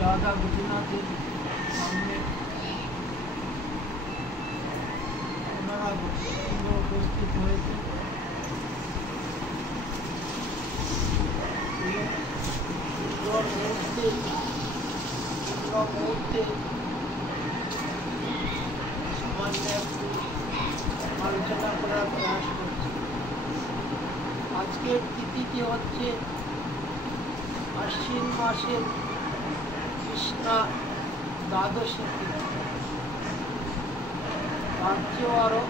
राधा गोपीनाथ सामने उपस्थित हुए मुहूर्ते सामान्य आलोचना करार प्रयास करছে। আজকের তিথিটি হচ্ছে আশ্বিন মাসের কৃষ্ণা দ্বাদশী তিথি। তার চেয়েও আরো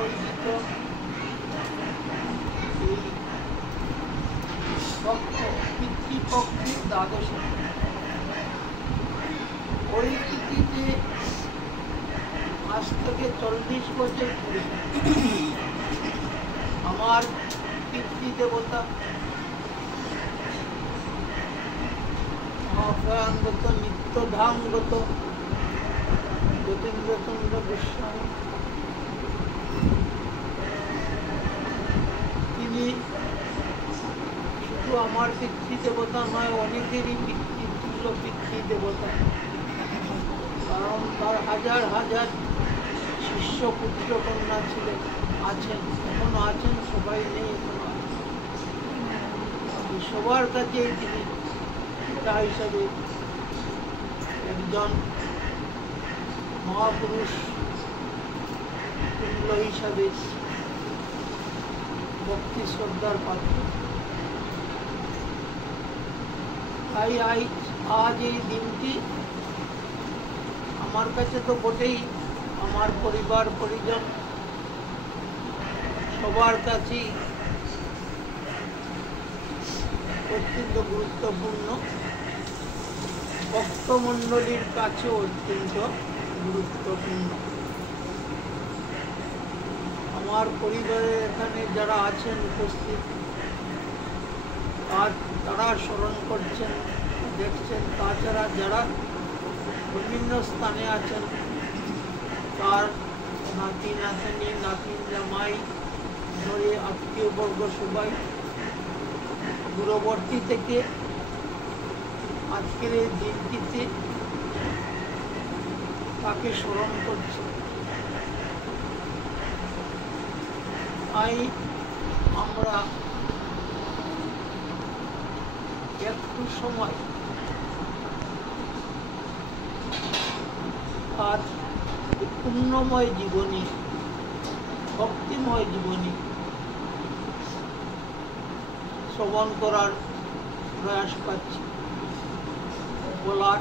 অর্জিত এই পিতৃপক্ষের দ্বাদশী তিথি। ওই তিথিতে আজ থেকে 40 বছর পূর্বে আমার পিতৃদেবতা মহাপ্রয়াণগত নিত্যধামগত যতীন্দ্রচন্দ্র গোস্বামী তিনি শুধু আমার পিতৃদেবতা নয়, অনেকেরই পিতৃতুল্য পিতৃদেবতা। কারণ তার হাজার হাজার শিষ্য পুত্র কন্যা ছিলেন, আছেন, এখনো আছেন, সবাই নেই, এখনো আছেন। সবার কাছে তিনি পিতা হিসাবে একজন মহাপুরুষ তুল্য হিসাবে ভক্তি শ্রদ্ধার পাত্র। তাই আজ এই দিনটি আমার কাছে তো বটেই, আমার পরিবার পরিজন সবার কাছেই অত্যন্ত গুরুত্বপূর্ণ, ভক্তমণ্ডলীর কাছেও অত্যন্ত গুরুত্বপূর্ণ। আমার পরিবারের এখানে যারা আছেন উপস্থিত তারা স্মরণ করছেন, দেখছেন। তাছাড়া যারা বিভিন্ন স্থানে আছেন তার নাতি নাতনি, নাতি জামাই ধরে আত্মীয়বর্গ সবাই দূরবর্তী থেকে আজকের এই দিনটিতে তাকে স্মরণ করছে। তাই আমরা একটু সময় আর পুণ্যময় জীবনী, ভক্তিময় জীবনী শ্রবণ করার প্রয়াস পাচ্ছি। বলার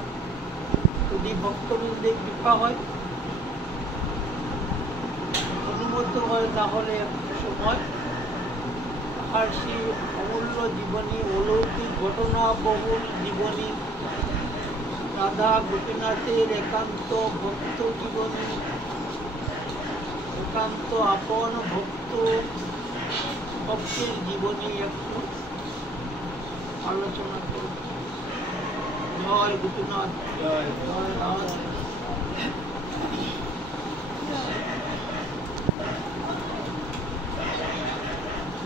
যদি ভক্তবৃন্দের কৃপা হয়, অনুমত হয়, তাহলে একটু সময় আর সেই অমূল্য জীবনী, অলৌকিক ঘটনা বহুল জীবনী, রাধা গোপীনাথের একান্ত ভক্ত জীবনী, একান্ত আপন ভক্ত ভক্তের জীবনী একটু আলোচনা করব। জয় গোপীনাথ, জয় জয় রাধা।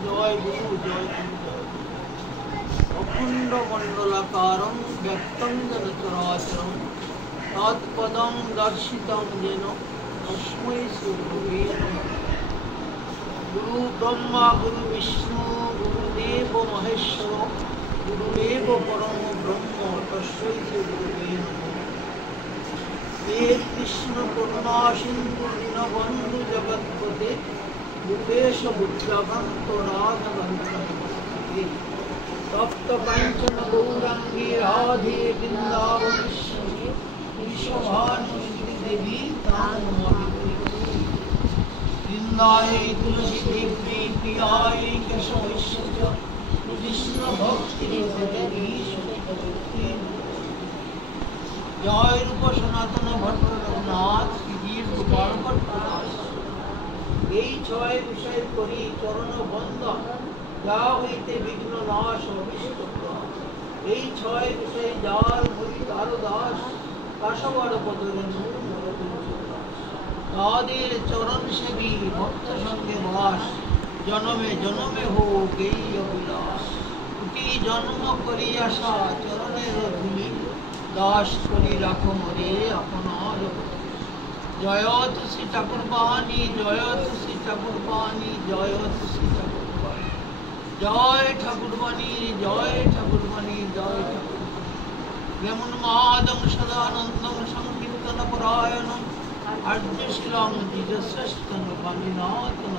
জয় গুরু, জয় গুরু, জয় অখণ্ড মণ্ডলাকারং ব্যক্তং যেন চরাচরং তৎপদং দর্শিতং যেন তস্मै শ্রী গুরুবে নমঃ। গুরু ব্রহ্মা গুরু বিষ্ণু গুরুদেব মহেশ্বর গুরুদেব পরম ব্রহ্ম তস্मै শ্রী গুরুবে নমঃ। হে কৃষ্ণ করুণা সিন্ধু দীনবন্ধু জগৎপতে ভূপেশ বুদ্ধকান্ত রাঘবান্ত তপ্ত কাঞ্চন গৌরাঙ্গী রাধে বৃন্দাবনেশ্বরী বিশ্বভানুসুতে দেবী তানমমি বৃন্দায় তুলসী দেবী প্রিয়ায় কেশবৈশ্য কৃষ্ণ ভক্তি দেবী সুতী। জয় রূপ সনাতন ভট্ট রঘুনাথ শ্রীজীর গোপাল ভট্ট দাস। এই ছয় বিষয় করি চরণ বন্দন, যা হইতে বিঘ্ন নাশ অভিষ্ট। এই ছয় বিষয় যার হই তার দাস, কাশবর পদরেণু তাদের চরণ সেবী ভক্ত সঙ্গে বাস। জনমে জনমে হোক এই অভিলাষ, কোটি জন্ম করি আশা চরণের ধুলি, দাস করি রাখো মরে আপনার। জয়ত শ্রী ঠাকুর বাণী, জয়ত শ্রী ঠাকুর বাণী, জয়ত শ্রী ঠাকুর বাণী। জয় ঠাকুর বাণী, জয় ঠাকুর বাণী, জয় ঠাকুর বাণী। যেমন মাদং সদানন্দং সংকীর্তন পরায়ণং আর্যশীলং দ্বিজশ্রেষ্ঠং বাণীনাথং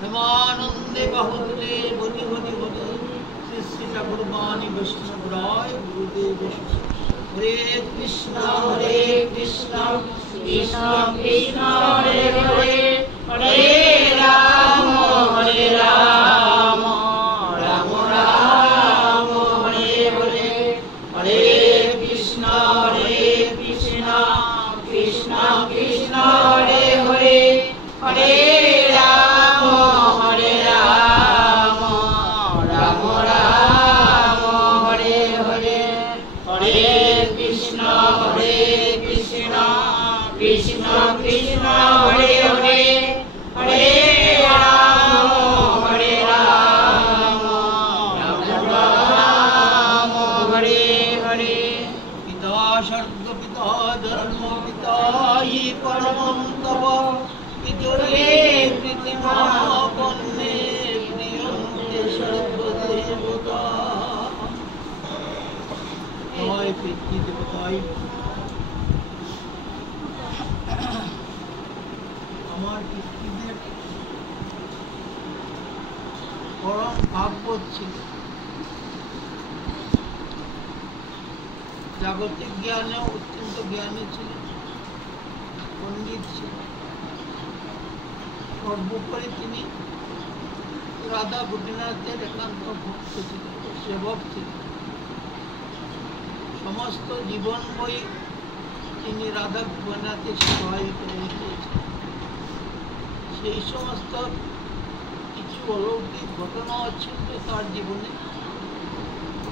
হেমানন্দে বাহুদে বলি বলি বলি শ্রী শ্রী ঠাকুর বাণী বৈষ্ণব রায় গুরুদেব। হরে কৃষ্ণ কৃষ্ণ কৃষ্ণ হরে হরে, হরে রাম রাম রাম হরে হরে, হরে কৃষ্ণ কৃষ্ণ কৃষ্ণ হরে হরে, হরে রাম রাম রাম হরে হরে, হরে কৃষ্ণ কৃষ্ণ কৃষ্ণ হরে হরে, হরে রাম রাম হরে হরে। পিতা স্বর্গ পিতা ধর্ম পিতা হি পরমং তব, পিতরে প্রীতিমা কন্যে প্রিয়ন্তে সর্বদেবতা। জয় পিতৃদেবতায়। আমার পিতৃদের পরম ভাগবত ছিল, জাগতিক জ্ঞানে অত্যন্ত জ্ঞানী ছিলেন, পণ্ডিত ছিলেন। সর্বোপরি তিনি রাধা গোপীনাথের একান্ত ভক্ত ছিলেন, সেবক ছিলেন। সমস্ত জীবন বই তিনি রাধা গোপীনাথের সেবায় করে রেখেছেন। সেই সমস্ত কিছু অলৌকিক ঘটনা ছিল তার জীবনে,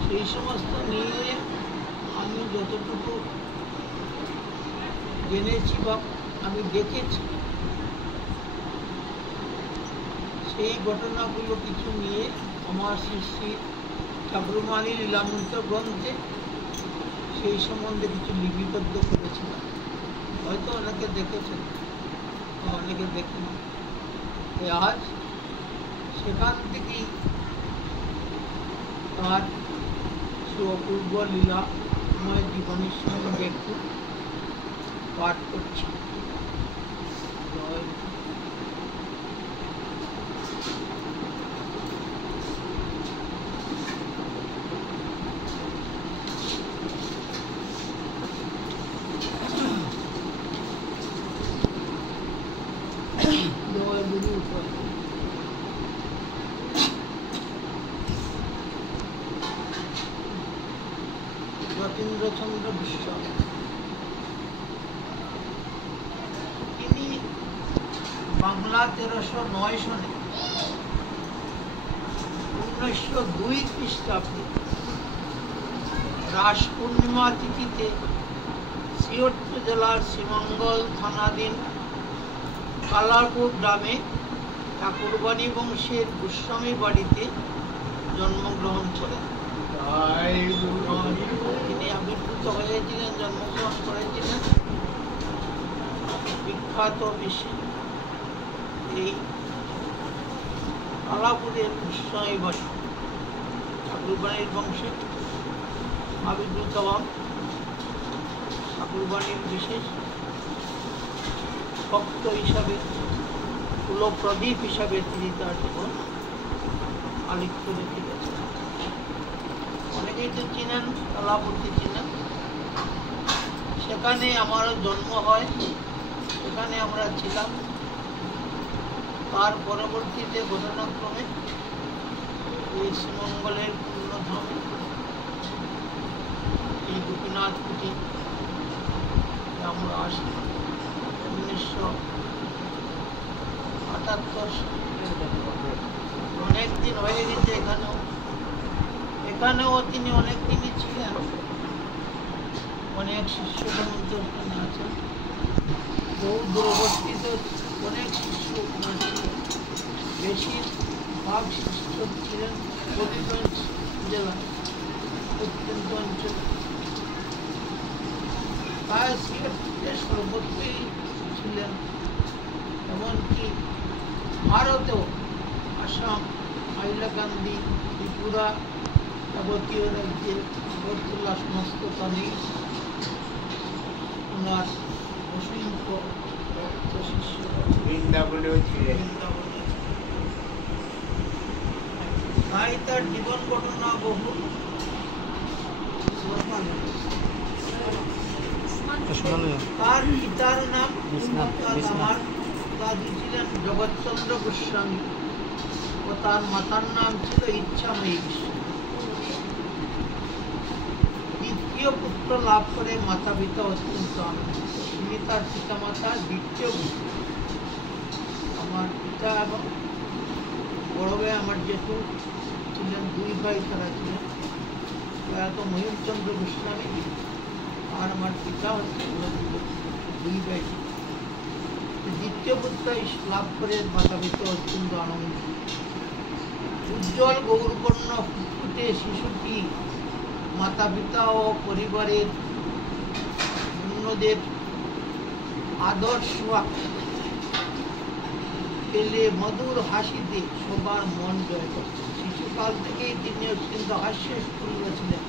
সেই সমস্ত নিয়ে আমি যতটুকু জেনেছি বা আমি দেখেছি, সেই ঘটনাগুলো কিছু নিয়ে আমার শ্রী শ্রী ঠাকুরমানির লীলামৃত গ্রন্থে সেই সম্বন্ধে কিছু লিপিবদ্ধ করেছিলাম। হয়তো অনেকে দেখেছেন, অনেকে দেখেন। আজ সেখান থেকেই তার সুঅপূর্ব লীলাময় জীবনের সঙ্গে একটু পাঠ করছি। যতীন্দ্রচন্দ্র গোস্বামী তিনি বাংলা 1309 সনে 1902 খ্রিস্টাব্দে রাস পূর্ণিমা তিথিতে সিওট জেলার শ্রীমঙ্গল থানাধীন কালারপুর গ্রামে ঠাকুরবাণী বংশের গোস্বামী বাড়িতে জন্মগ্রহণ করেন। তিনি আবির্ভূত হয়েছিলেন, জন্মগ্রহণ করেছিলেন বিখ্যাত বিশ্বে এই কালাপুরের গোস্বামী বাড়ি। ঠাকুরবাণীর বংশে আবির্ভূত হন, ঠাকুরবাণীর বিশেষ ভক্ত হিসাবে, কুলপ্রদীপ হিসাবে তিনি তার জীবন আলিপ্ত রেখে গেছেন। অনেকেই তো চিনেন, কালাপুরকে চিনেন। সেখানে আমার জন্ম হয়, সেখানে আমরা ছিলাম। তার পরবর্তীতে ঘটনাক্রমে এই শ্রীমঙ্গলের পূর্ণধামে এই গোপীনাথ কুটি আমরা আসি 1978 অনেকদিন হয়ে গেছে। এখানেও তিনি অনেকদিনই ছিলেন, অনেক শিষ্যদের মধ্যে ওখানে আছেন। বহু দূরবর্তীত অনেক শিষ্য ছিলেন, বেশিরভাগ শিষ্য ছিলেন হবিগঞ্জ জেলা অত্যন্ত অঞ্চল। প্রায় সিলেটের সর্বত্রই ছিলেন, এমনকি ভারতেও আসাম, হাইলাকান্দি, ত্রিপুরা, যাবতীয় রাজ্যের আগরতলা সমস্ত স্থানেই ওনার অসংখ্য শিষ্য বৃন্দাবনেও ছিলেন। তাই তার জীবন ঘটনা বহু। তার পিতার নাম আমার দাদু ছিলেন জগৎচন্দ্র গোস্বামী ও তার মাতার নাম ছিল ইচ্ছাময়ী গোস্বামী। দ্বিতীয় পুত্র লাভ করে মাতা পিতা অত্যন্ত আনন্দিত। তিনি তার পিতা মাতার দ্বিতীয় পুত্র। আমার পিতা এবং বড় ভাই আমার জেঠু ছিলেন, দুই ভাই তারা ছিলেন। প্রয়াত মহিমচন্দ্র গোস্বামী আর আমার পিতা হচ্ছে দুই ভাই। দ্বিতীয় পুত্র লাভ করে মাতা পিতা অত্যন্ত আনন্দিত। উজ্জ্বল গৌরবর্ণ ফুটফুটে শিশুটি মাতা পিতা ও পরিবারের অন্যদের আদর্শ পেলে মধুর হাসিতে সবার মন জয় করতেন। শিশুকাল থেকেই তিনি অত্যন্ত হাস্যস্ফূর্ণ ছিলেন।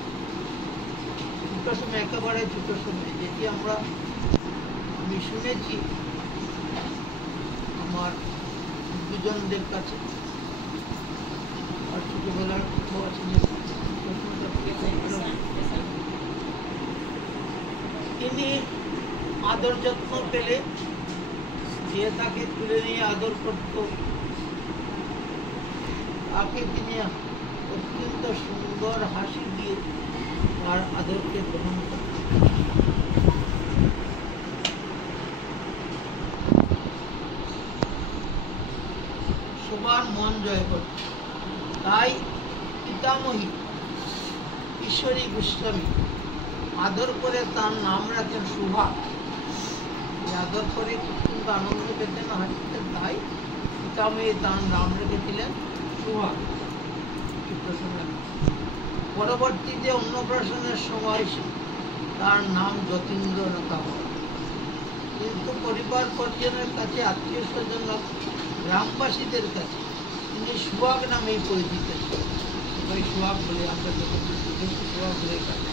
ছোট সময়, একেবারে ছোট সময়, যেটি আমি শুনেছি আমার দুজনদের কাছে, আর ছোটবেলার কোথাও আছে। তিনি আদর যত্ন পেলে যে তাকে তুলে নিয়ে আদর করত, তাকে তিনি অত্যন্ত সুন্দর হাসি দিয়ে তার আদরকে গ্রহণ করতেন। সবার মন জয় করত। তাই পিতামহী ঈশ্বরী গোস্বামী আদর করে তার নাম রাখেন শুভা। আদর করে অত্যন্ত আনন্দ পেতেন, হাসতেন। তাই পিতামহী তার নাম রেখেছিলেন শুভা। পরবর্তীতে অন্নপ্রাশনের সময় তার নাম যতীন্দ্র রাখা হয়। কিন্তু পরিবার পরিজনের কাছে, আত্মীয় স্বজন গ্রামবাসীদের কাছে তিনি সুহাগ নামেই পরিচিত ছিলেন। সবাই সুহাগ বলে, আমরা যখন সুহাগ বলে কাছে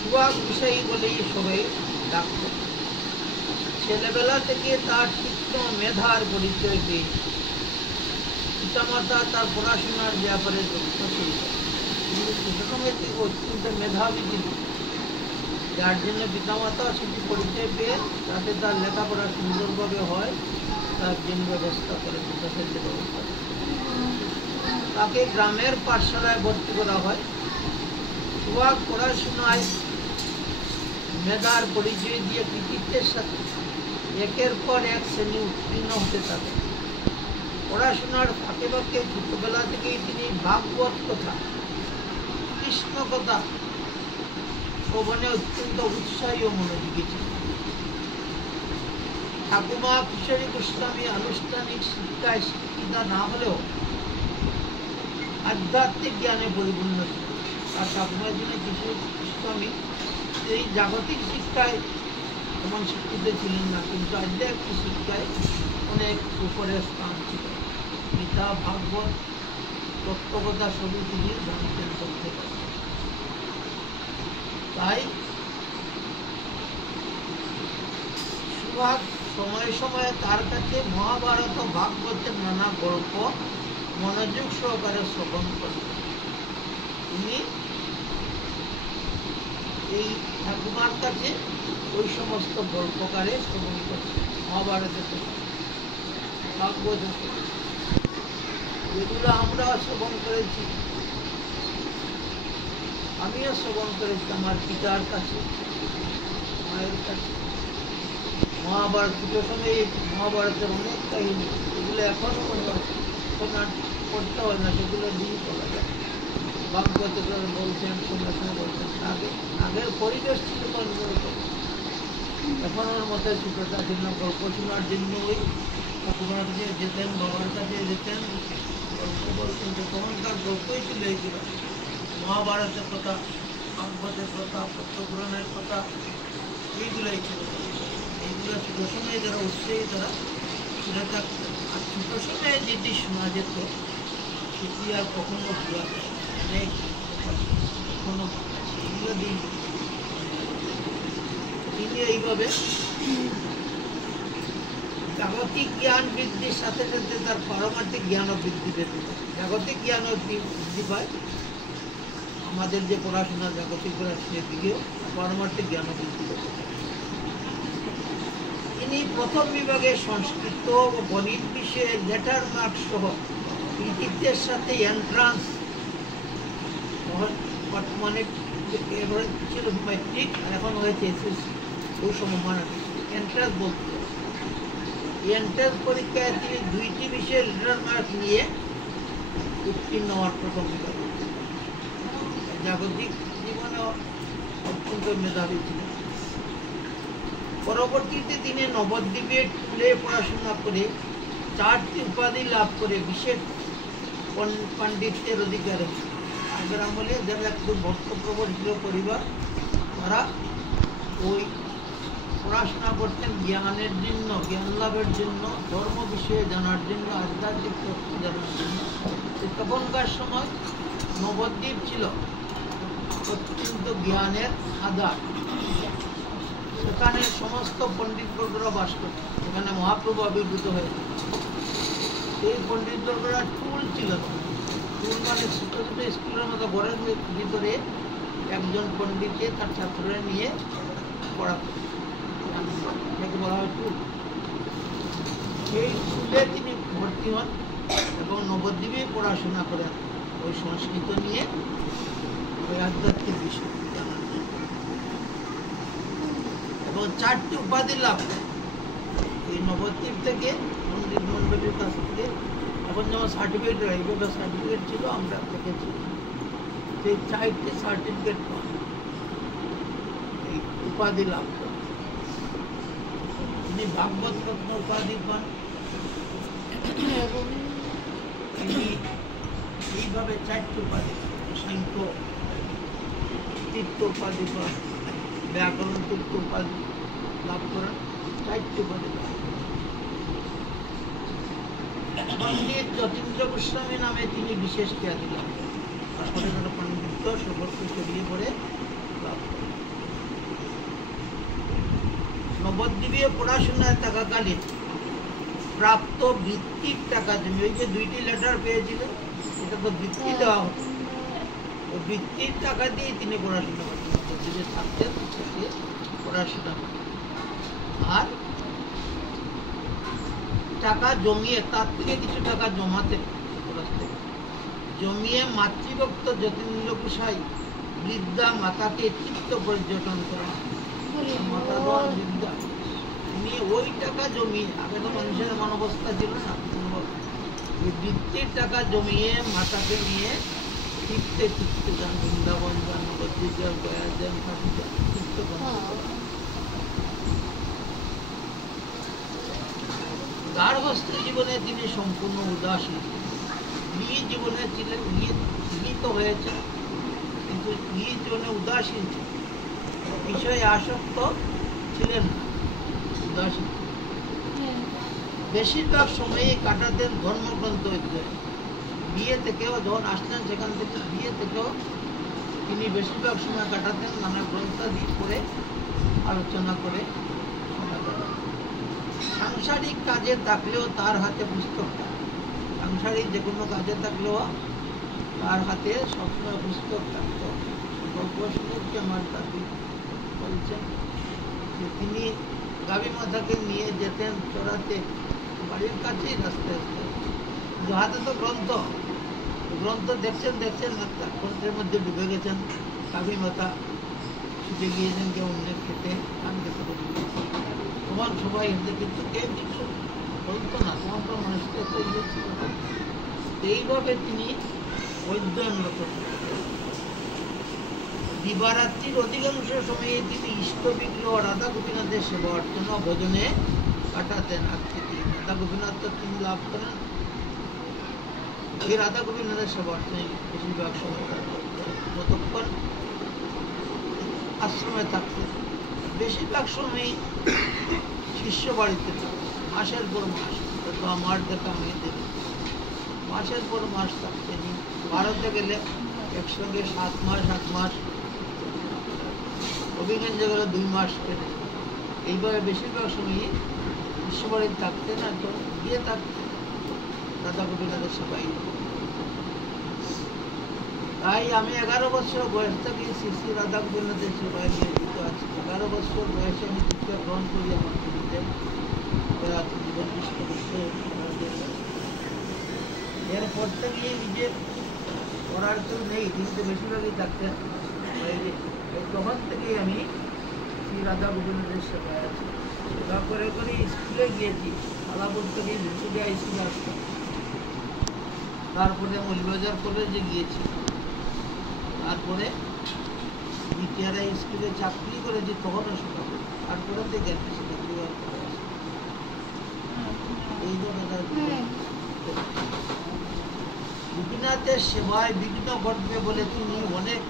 সুহাগ বিষয়ী বলেই সবাই ডাকত। ছেলেবেলা থেকে তার তীক্ষ্ণ মেধার পরিচয় পেয়ে পিতামাতা তার পড়াশোনার ব্যাপারে দক্ষ ছিল। কিন্তু ছোটসময় থেকে অত্যন্ত মেধাবী ছিল, যার জন্য পিতামাতা শুধু পরিচয় পেয়ে তাতে তার লেখাপড়া সুন্দরভাবে হয় তার জন্য ব্যবস্থা করে, বিকাশের ব্যবস্থা করে। তাকে গ্রামের পাঠশালায় ভর্তি করা হয়। সুহাগ পড়াশোনায় মেধার পরিচয় দিয়ে কৃতিত্বের সাথে একের পর এক শ্রেণী উত্তীর্ণ হতে থাকে। পড়াশোনার ফাঁকে ফাঁকে ছোটবেলা থেকেই তিনি ভাগবত কথা, কৃষ্ণ কথা শ্রবণে অত্যন্ত উৎসাহী ও মনোযোগী ছিলেন। ঠাকুমা কিশোরী গোস্বামী আনুষ্ঠানিক শিক্ষায় শিক্ষিতা না হলেও আধ্যাত্মিক জ্ঞানে পরিপূর্ণ ছিল। আর ঠাকুমার জন্য কিশোরী গোস্বামী এই জাগতিক শিক্ষায় তেমন শিক্ষিত ছিলেন না, কিন্তু আধ্যাত্মিক শিক্ষায় অনেক উপরে স্থান ছিল। গীতা, ভাগবত, তত্ত্বকথা সবই তিনি জানতেন, করতে পারতেন। তাই সুহাগ সময়ে সময়ে তার কাছে মহাভারত ও ভাগবতের নানা গল্প মনোযোগ সহকারে শ্রবণ করতেন। তিনি এই ঠাকুমার কাছে ওই সমস্ত গল্পকারে শ্রবণ করতেন। মহাভারতের ভাগবত যেগুলো আমরা শ্রবণ করেছি, আমিও শ্রবণ করেছি আমার পিতার কাছে, মায়ের কাছে। মহাভারত প্রথমে মহাভারতের অনেক কাহিনী, এগুলো এখনো এখন আর পড়তে হয় না, সেগুলো দিন পড়া যায়। ভাগবত বলছেন, সঙ্গে সঙ্গে বলছেন। আগের পরিবেশ ছিল অন্যরকম, এখন ওর মতো ছোটটা ছিল। গল্প শোনার জন্য ওই ঠাকুমার কাছে যেতেন, বাবার কাছে যেতেন, গল্প বলতেন। তখনকার গল্পই ছিল এইগুলো, মহাভারতের কথা, ভাগবতের কথা, পদ্মপুরাণের কথা, এইগুলোই ছিল। এইগুলো ছোটো সময়ে যারা উৎসাহী তারা শুনে থাকতেন। আর ছোটো সময়ে যেটি শোনা যেত সেটি আর কখনো ভুলা যায় না। অনেক কখনো এইগুলো দিন তিনি এইভাবে জাগতিক জ্ঞান বৃদ্ধির সাথে সাথে তার পারমার্থিক জ্ঞানও বৃদ্ধি পেতে থাকে। জাগতিক জ্ঞানও বৃদ্ধি পায়, আমাদের যে পড়াশোনা জাগতিক পড়াশোনার দিকেও পারমার্থিক জ্ঞানও বৃদ্ধি পেতে থাকে। তিনি প্রথম বিভাগে সংস্কৃত ও গণিত বিষয়ে লেটার মার্ক সহ কৃতিত্বের সাথে এন্ট্রান্স, বর্তমানে ছিল ম্যাট্রিক আর এখন হয়েছে এসএসসি, ওই সময় মানে এন্ট্রান্স বলতে। এন্ট্রান্স পরীক্ষায় তিনি 2টি বিষয়ে লেটার মার্ক নিয়ে উত্তীর্ণ হওয়ার প্রথম বিভাগে। জাগতিক জীবনে অত্যন্ত মেধাবী ছিলেন। পরবর্তীতে তিনি নবদ্বীপে স্কুলে পড়াশোনা করে 4টি উপাধি লাভ করে বিশেষ পাণ্ডিত্যের অধিকারী। আগের আমলে যারা একটু ভক্তপ্রবর ছিল পরিবার, তারা ওই পড়াশোনা করতেন জ্ঞানের জন্য, জ্ঞান লাভের জন্য, ধর্ম বিষয়ে জানার জন্য, আধ্যাত্মিক তত্ত্ব জানার জন্য। তখনকার সময় নবদ্বীপ ছিল অত্যন্ত জ্ঞানের আধার। সেখানে সমস্ত পণ্ডিতবর্গরা বাস করত, সেখানে মহাপ্রভু আবির্ভূত হয়েছে। সেই পণ্ডিতবর্গরা টুল ছিল, টুল মানে ছোট ছোট স্কুলের মতো ঘরের ভিতরে একজন পণ্ডিতকে তার ছাত্ররা নিয়ে পড়াতো, যাকে বলা হয় টুল। সেই স্কুলে তিনি ভর্তি হন এবং নবদ্বীপে পড়াশোনা করেন ওই সংস্কৃত নিয়ে, ওই আধ্যাত্মিক বিষয় জানার জন্য। এবং 4টি উপাধি লাভ করেন এই নবদ্বীপ থেকে, পণ্ডিত মণ্ডলীর কাছ থেকে। এখন যেমন সার্টিফিকেট হয়, এইভাবে সার্টিফিকেট ছিল, আমরা দেখেছি। সেই 4টি সার্টিফিকেট পান, এই উপাধি লাভ করেন। তিনি ভাগবত রত্ন উপাধি পান এবং তিনি এইভাবে 4টি উপাধি, সাংখ্য তীর্থ উপাধি পান, ব্যাকরণ তীর্থ উপাধি লাভ করেন, 4টি উপাধি লাভ করেন। পণ্ডিত যতীন্দ্র গোস্বামী নামে তিনি বিশেষ খ্যাতি লাভ করেন। তারপরে তারা পণ্ডিত্য সর্বত্র ছড়িয়ে পড়ে লাভ করেন। নবদ্বীপে পড়াশোনায় থাকাকালীন প্রাপ্ত বৃত্তির টাকা জমি, ওই যে 2টি লেটার পেয়েছিলেন, এটা তো বৃত্তি দেওয়া হতো, ওই বৃত্তির টাকা দিয়ে তিনি পড়াশোনা করতেন। নবদ্বীপে থাকতেন, থেকে পড়াশোনা করতেন। আর টাকা জমিয়ে তার থেকে কিছু টাকা জমাতেন, জমিয়ে মাতৃভক্ত যতীন্দ্র গোসাই বৃদ্ধা মাতাকে তীর্থ পর্যটন করেন। মাতা দেওয়া বৃদ্ধা, তিনি ওই টাকা জমিয়ে, আগে তো মানুষের এমন অবস্থা ছিল না, ওই বৃত্তির টাকা জমিয়ে মাতাকে নিয়ে তীর্থে তীর্থে যান, বৃন্দাবন যান, নবদ্বীপ যান, গয়া যান, কাশী যান, তীর্থ গার্হস্থ জীবনে তিনি সম্পূর্ণ উদাসীন। গৃহ জীবনে ছিলেন, গৃহীত হয়েছেন, কিন্তু গৃহ জীবনে উদাসীন ছিলেন, বিষয়ে আসক্ত ছিলেন না, উদাসীন। বেশিরভাগ সময়ই কাটাতেন ধর্মগ্রন্থ অধ্যয়ন। বিয়ে থেকেও যখন আসলেন সেখান থেকে বিয়ে থেকেও তিনি বেশিরভাগ সময় কাটাতেন নানা গ্রন্থাদি পড়ে আলোচনা করে সময় কাটাতেন। সাংসারিক কাজে থাকলেও তার হাতে পুস্তক থাকত। সাংসারিক যে কোনো কাজে থাকলেও তার হাতে সবসময় পুস্তক থাকত। গল্প শুনেছি আমার দাদি বলছেন যে তিনি গাভী মাতাকে নিয়ে যেতেন চড়াতে বাড়ির কাছেই রাস্তায় রাস্তায়, কিন্তু হাতে তো গ্রন্থ, গ্রন্থ দেখছেন গ্রন্থের মধ্যে ডুবে গেছেন। গাভী মাতা ছুটে গিয়েছেন কেউ অন্যের খেতে, ধান খেতে পারি, তোমার সবাই হেঁটে, কিন্তু কেউ কিছু বলতো না, তোমার তো মানুষকে এত ইয়ে ছিল না। এইভাবে তিনি অধ্যয়নরত। দিবারাত্রির অধিকাংশ সময়ে তিনি ইষ্টবিগ্রহ রাধা গোপীনাথের সেবা অর্চনা ভজনে কাটাতেন। আকৃতি রাধা গোপীনাথ তো তিনি লাভ করেন, এই রাধা গোপীনাথের সেবা অর্চনায় বেশিরভাগ সময় যতক্ষণ আশ্রমে থাকতেন। বেশিরভাগ সময়ই শিষ্য বাড়িতে থাকতেন, মাসের পর মাস। তো আমার দেখা আমি দেখি মাসের পর মাস থাকতেন। ভারতে গেলে একসঙ্গে 7 মাস 8 মাস, অভিজ্ঞান গেলে 2 মাস কেটে। এইভাবে বেশিরভাগ সময়ই বিশ্ববাড়িতে থাকতেন, আর তো গিয়ে থাকতেন রাধা গোপীনাথের সবাই। তাই আমি 11 বছর বয়স থেকে শ্রী শ্রী রাধা গোপীনাথের সেবায় নিয়োজিত আছি। 11 বছর বয়সে আমি দীক্ষা গ্রহণ করি আমার পুরীতে জীবন কৃষ্ণ করতে। এরপর থেকে যে পড়ার কেউ নেই, কিন্তু বেশিরভাগই থাকতেন বাইরে। তখন থেকেই আমি শ্রী রাধা গোপীনাথের সেবায় আছি। সেবা করে করে স্কুলে গিয়েছি, আলাপুর থেকে ভিক্টোরিয়া স্কুলে আসতাম, তারপরে মৌলবাজার কলেজে গিয়েছি, তারপরে বিটিআরআই স্কুলে চাকরি করেছি, তখনও সেবা করি। তারপরে তো জ্ঞান চাকরি এই ধরনের গোপীনাথের সেবায় বিঘ্ন ঘটবে বলে তিনি অনেক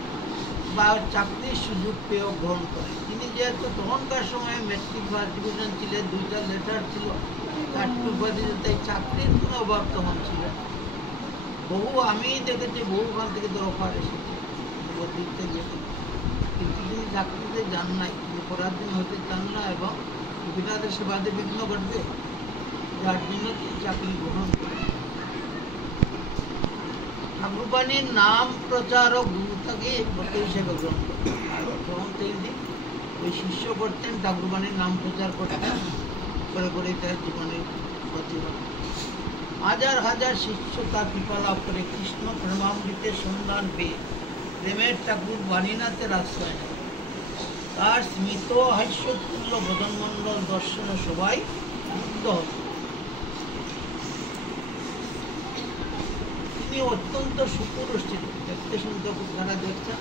চাকরির সুযোগ পেয়েও গ্রহণ করেন। তিনি যেহেতু তখনকার সময় মেট্রিক ফার্স্ট ডিভিশন ছিলেন, 2টা লেটার ছিল, 4টি উপাধি, তাই চাকরির কোনো অভাব তখন ছিল। বহু আমি দেখেছি, বহুখান থেকে তো অফার এসেছে নবদ্বীপে গেছে, কিন্তু তিনি চাকরিতে যান নাই, তিনি পড়ার জন্য হতে চান না, এবং গোপীনাথের সেবাতে বিঘ্ন ঘটবে, যার জন্য তিনি চাকরি গ্রহণ করেন। ঠাকুরবাণীর নাম প্রচার ও গুরু থেকে ব্রত হিসেবে গ্রহণ করতেন। আর তখন তিনি ওই শিষ্য করতেন, ঠাকুরবাণীর নাম প্রচার করতেন, করে করে তার জীবনের প্রতিভা। হাজার হাজার শিষ্য তার কৃপা লাভ করে কৃষ্ণ প্রেমামৃতের সন্ধান পেয়ে প্রেমের ঠাকুর বাণীনাথের আশ্রয় নেয়। তার স্মিত হাস্যতুল্য বদনমণ্ডল দর্শনে সবাই মুগ্ধ হত। তিনি অত্যন্ত সুপুরুষিত, দেখতে শুনতে যারা দেখছেন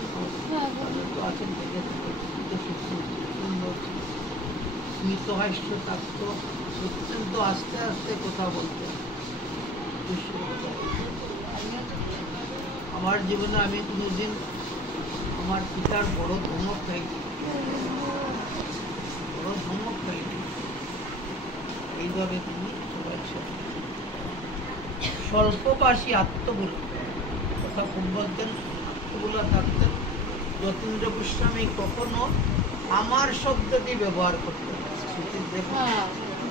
তো আছেন, স্মিত হাস্য থাকত, অত্যন্ত আস্তে আস্তে কথা বলতেন। আমার জীবনে আমি কোনোদিন আমার পিতার বড় ধমক খাইনি, এইভাবে তিনি সবাই স্বল্পবাসী আত্মগুলো কথা খুব বলতেন, আত্মগুলো থাকতেন। যতীন্দ্র গোস্বামী কখনো আমার শব্দটি ব্যবহার করতেন না। দেখুন,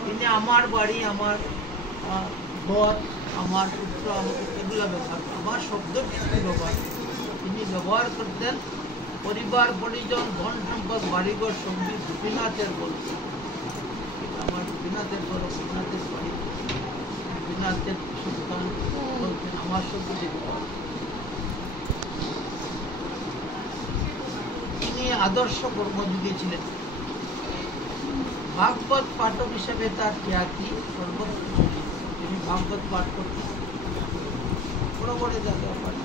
তিনি আমার বাড়ি, আমার ঘর, আমার পুত্র, এগুলো ব্যবহার, আমার শব্দটি ব্যবহার তিনি ব্যবহার করতেন। পরিবার পরিজন ধন সম্পদ বাড়িঘর সঙ্গী গোপীনাথের বলতেন। আমার গোপীনাথের ঘর, গোপীনাথের বাড়ি, গোপীনাথের সন্তান বলতেন, আমার শব্দটি ব্যবহার। তিনি আদর্শ কর্মযোগী ছিলেন। ভাগবত পাঠক হিসেবে তার খ্যাতি সর্বত্র। তিনি ভাগবত পাঠ করতেন, বড় বড় জায়গায় পাঠ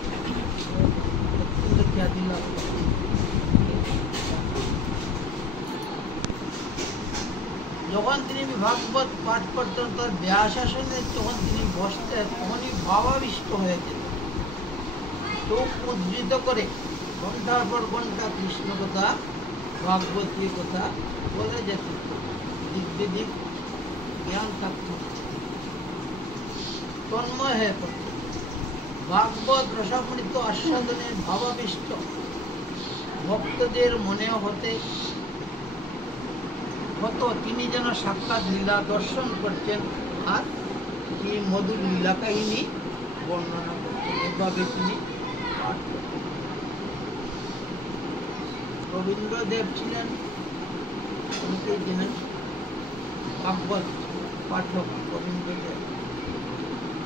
অত্যন্ত খ্যাতি লাভ করতেন। যখন তিনি ভাগবত পাঠ করতেন তার ব্যাসাসনে যখন তিনি বসতেন তখনই ভাবাবিষ্ট হয়ে যেতেন। চোখ মুদ্রিত করে ঘন্টার পর ঘন্টা কৃষ্ণ কথা, ভাগবতীয় কথা বলে যেতেন। দিক বিদিক জ্ঞান থাকত, তন্ময় হয়ে পড়ত। ভাগবত রসামৃত আস্বাদনে ভাবাবিষ্ট ভক্তদের মনে হতো তিনি যেন সাক্ষাৎ লীলা দর্শন করছেন আর এই মধুর লীলা কাহিনী বর্ণনা করছেন। এভাবে তিনি পাঠ করতেন। রবীন্দ্রদেব ছিলেন, অনেকেই জানেন, ভাগবত পাঠক রবীন্দ্রদেব।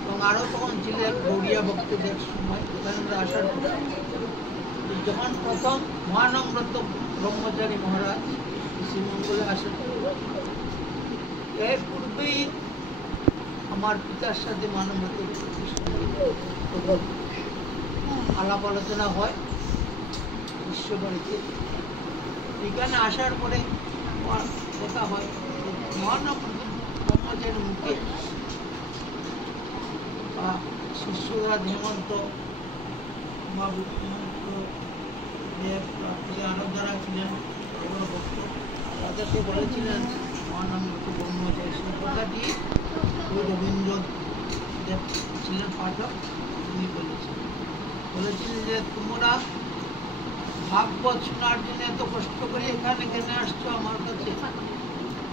এবং আরও তখন ছিলেন গৌড়িয়া ভক্তদের সময় এখানে আসার পরে যখন প্রথম মহানম্রত ব্রহ্মচারী মহারাজ শ্রীমঙ্গলে আসেন, এর পূর্বেই আমার পিতার সাথে মানবত আলাপ আলোচনা হয় বিশ্ববাড়িতে। এখানে আসার পরে দেখা হয় মহানম্রত ব্রহ্মচারীর মুখে শিষ্যরা হেমন্ত দেব আরো যারা ছিলেন ভক্ত তাদেরকে বলেছিলেন মহানম্রত ব্রহ্মচারী সেই কথাটি ওই রবীন্দ্র দেব ছিলেন পাঠক, তিনি বলেছিলেন যে তোমরা ভাগবত শোনার জন্য এত কষ্ট করে এখানে কেন আসছো আমার কাছে?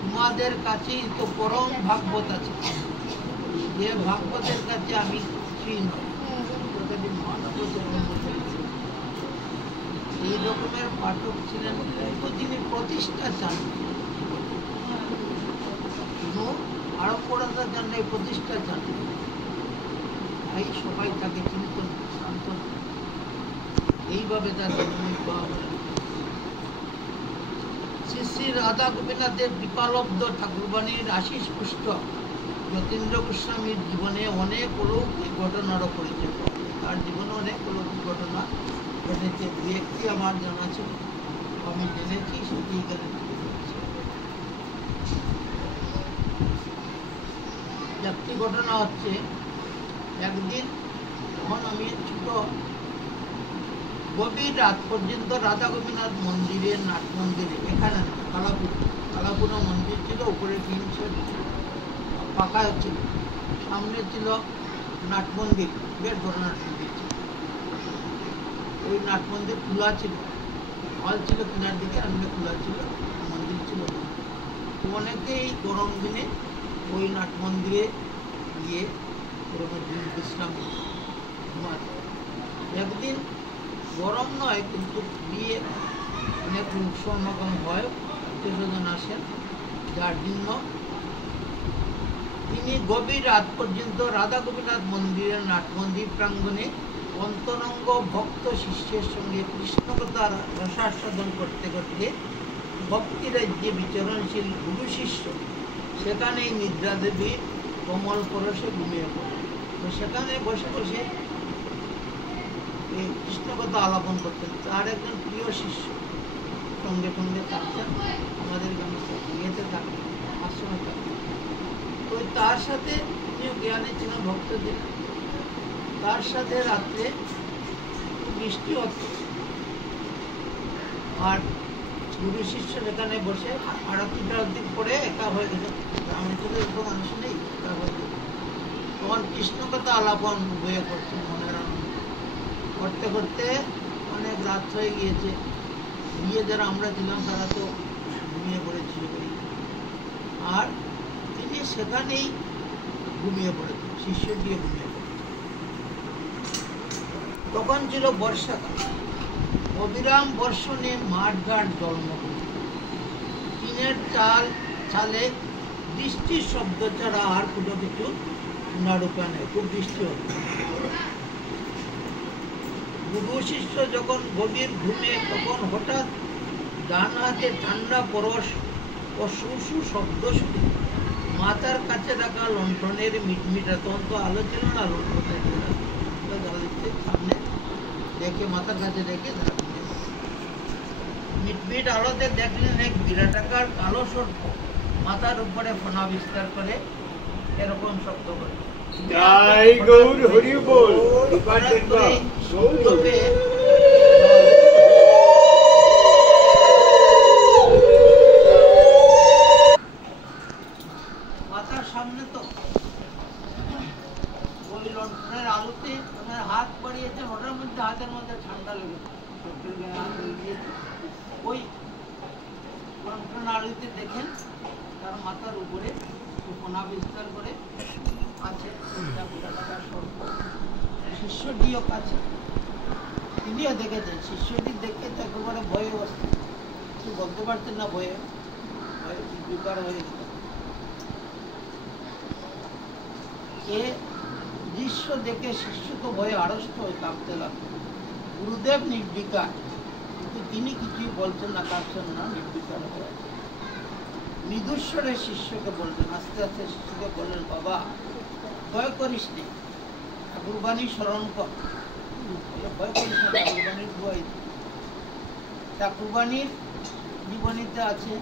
তোমাদের কাছেই তো পরম ভাগবত আছে, যে ভাগবতের কাছে আমি কিছুই নয়। এই রকমের পাঠক ছিলেন। কিন্তু তিনি প্রতিষ্ঠা চান, আরো পড়াতে চান, এই প্রতিষ্ঠা চান। তাই সবাই তাকে চিন্তন শান্ত, এইভাবে তার জন্মই পাওয়া গেল। শ্রী শ্রী রাধা গোপীনাথের কৃপালব্ধ ঠাকুরবাণীর আশিস পুষ্ট যতীন্দ্র গোস্বামীর জীবনে অনেক অলৌকিক ঘটনারও পরিচয় পাওয়া। তার জীবনে অনেক অলৌকিক ঘটনা ঘটেছে। দু একটি আমার জানা ছিল, আমি জেনেছি, সেটি এখানে একটি ঘটনা হচ্ছে, একদিন যখন আমি ছোট, গভীর রাত পর্যন্ত রাধা গোপীনাথ মন্দিরের নাট মন্দিরে, এখানে কালাপুরা মন্দির ছিল, উপরে টিন ছিল, পাকা ছিল, সামনে ছিল নাট মন্দির, বেশ বড় নাট মন্দির ছিল। ওই নাট মন্দির খোলা ছিল, হল ছিল কিনার দিকে, সামনে খোলা ছিল, মন্দির ছিল। অনেকেই গরম দিনে ওই নাট মন্দিরে গিয়ে বিশ্রাম ঘুমাতে। একদিন গরম নয় কিন্তু গিয়ে অনেক লোক সমাগম হয়, আত্মীয়স্বজন আসেন, যার জন্য তিনি গভীর রাত পর্যন্ত রাধা গোপীনাথ মন্দিরের নাট মন্দির প্রাঙ্গণে অন্তরঙ্গ ভক্ত শিষ্যের সঙ্গে কৃষ্ণকথার রসাস্বাদন করতে করতে ভক্তি রাজ্যে বিচরণশীল গুরু শিষ্য সেখানেই নিদ্রা দেবীর কোমল পরশে ঘুমিয়ে পড়ে। তো সেখানে বসে বসে এই কৃষ্ণকথা আলাপন করতেন। তার একজন প্রিয় শিষ্য সঙ্গে সঙ্গে থাকতেন, আমাদের ইয়েতে থাকতেন, আশ্রমে থাকতেন। তো তার সাথে তিনিও জ্ঞানী ছিলেন, ভক্ত ছিলেন। তার সাথে রাত্রে বৃষ্টি হতো, আর গুরু শিষ্য সেখানে বসে আরতি টারতি পরে একা হয়ে গেছে। গ্রামে চলে যেত, মানুষ নেই, একা হয়ে যেত। তখন কৃষ্ণ কথা আলাপন হয়ে করছেন মনের আনন্দ করতে করতে অনেক রাত হয়ে গিয়েছে। গিয়ে যারা আমরা ছিলাম তারা তো ঘুমিয়ে পড়েছিল। আর তিনি সেখানেই ঘুমিয়ে পড়েছেন, শিষ্য দিয়ে ঘুমিয়ে পড়েছেন। তখন ছিল বর্ষাকাল, অবিরাম বর্ষণে মাঠঘাট জলমগ্ন। টিনের চালে বৃষ্টির শব্দ ছাড়া আর কোনো কিছু শোনারূপা নেই। খুব বৃষ্টি হচ্ছে। গুরু শিষ্য যখন গভীর ঘুমে, তখন হঠাৎ ডান হাতে ঠান্ডা পরশ ও সুসু শব্দ শুনে মাথার কাছে রাখা লণ্ঠনের মিটমিটা, তখন তো আলো ছিল না, লণ্ঠনের সামনে দেখে মাথার কাছে রেখে মিটমিট আলোতে দেখলেন এক বিরাটাকার কালো সর্প মাথার উপরে ফোনা বিস্তার করে এরকম শব্দ করে। জয় গৌর হরি বল। মাথার সামনে তো ওই লণ্ঠনের আলোতে হাত বাড়িয়েছে, ওটার মধ্যে হাতের মধ্যে ঠান্ডা লেগেছে, ওই লণ্ঠন আলোতে দেখেন তার মাথার উপরে কোনা বিস্তার করে আছে শিষ্যটিও কাছে। তিনিও দেখেছেন, শিষ্যটি দেখে তো একেবারে ভয়ে বসছে, কিছু বলতে পারছেন না, ভয়ে বিকার হয়ে গেল। এ দৃশ্য দেখে শিষ্য তো ভয়ে আড়ষ্ট হয়ে কাঁপতে লাগলো। গুরুদেব নির্বিকার, কিন্তু তিনি কিছুই বলছেন না, কাঁপছেন না, নির্বিকার হয়ে আছে। মৃদুস্বরে শিষ্যকে বললেন, আস্তে আস্তে শিষ্যকে বললেন, বাবা ভয় করিস নি, ঠাকুরবাণী স্মরণ কর। ভয় করিস না, ঠাকুরবাণীর দোয়াই। ঠাকুরবাণীর জীবনীতে আছে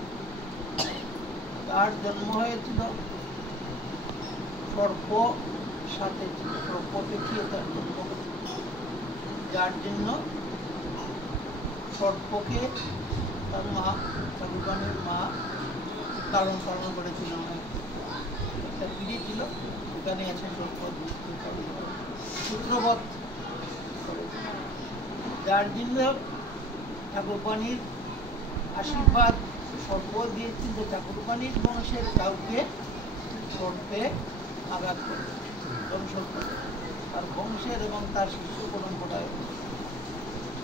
তার জন্ম হয়েছিল সর্প সাথে, সর্প দেখিয়ে তার জন্ম হয়েছিল, যার জন্য সর্পকে তার মা, ঠাকুরবাণীর মা লালন পালন করেছিল। একটা পিড়ি ছিল, ওখানে আছে সর্প সূত্রবধ, যার জন্য ঠাকুরবাণীর আশীর্বাদ সর্প দিয়েছিল যে ঠাকুরবাণীর বংশের কাউকে সর্পে আঘাত করবে, দংশন করবে, তার বংশের এবং তার শিষ্য পরম্পরায়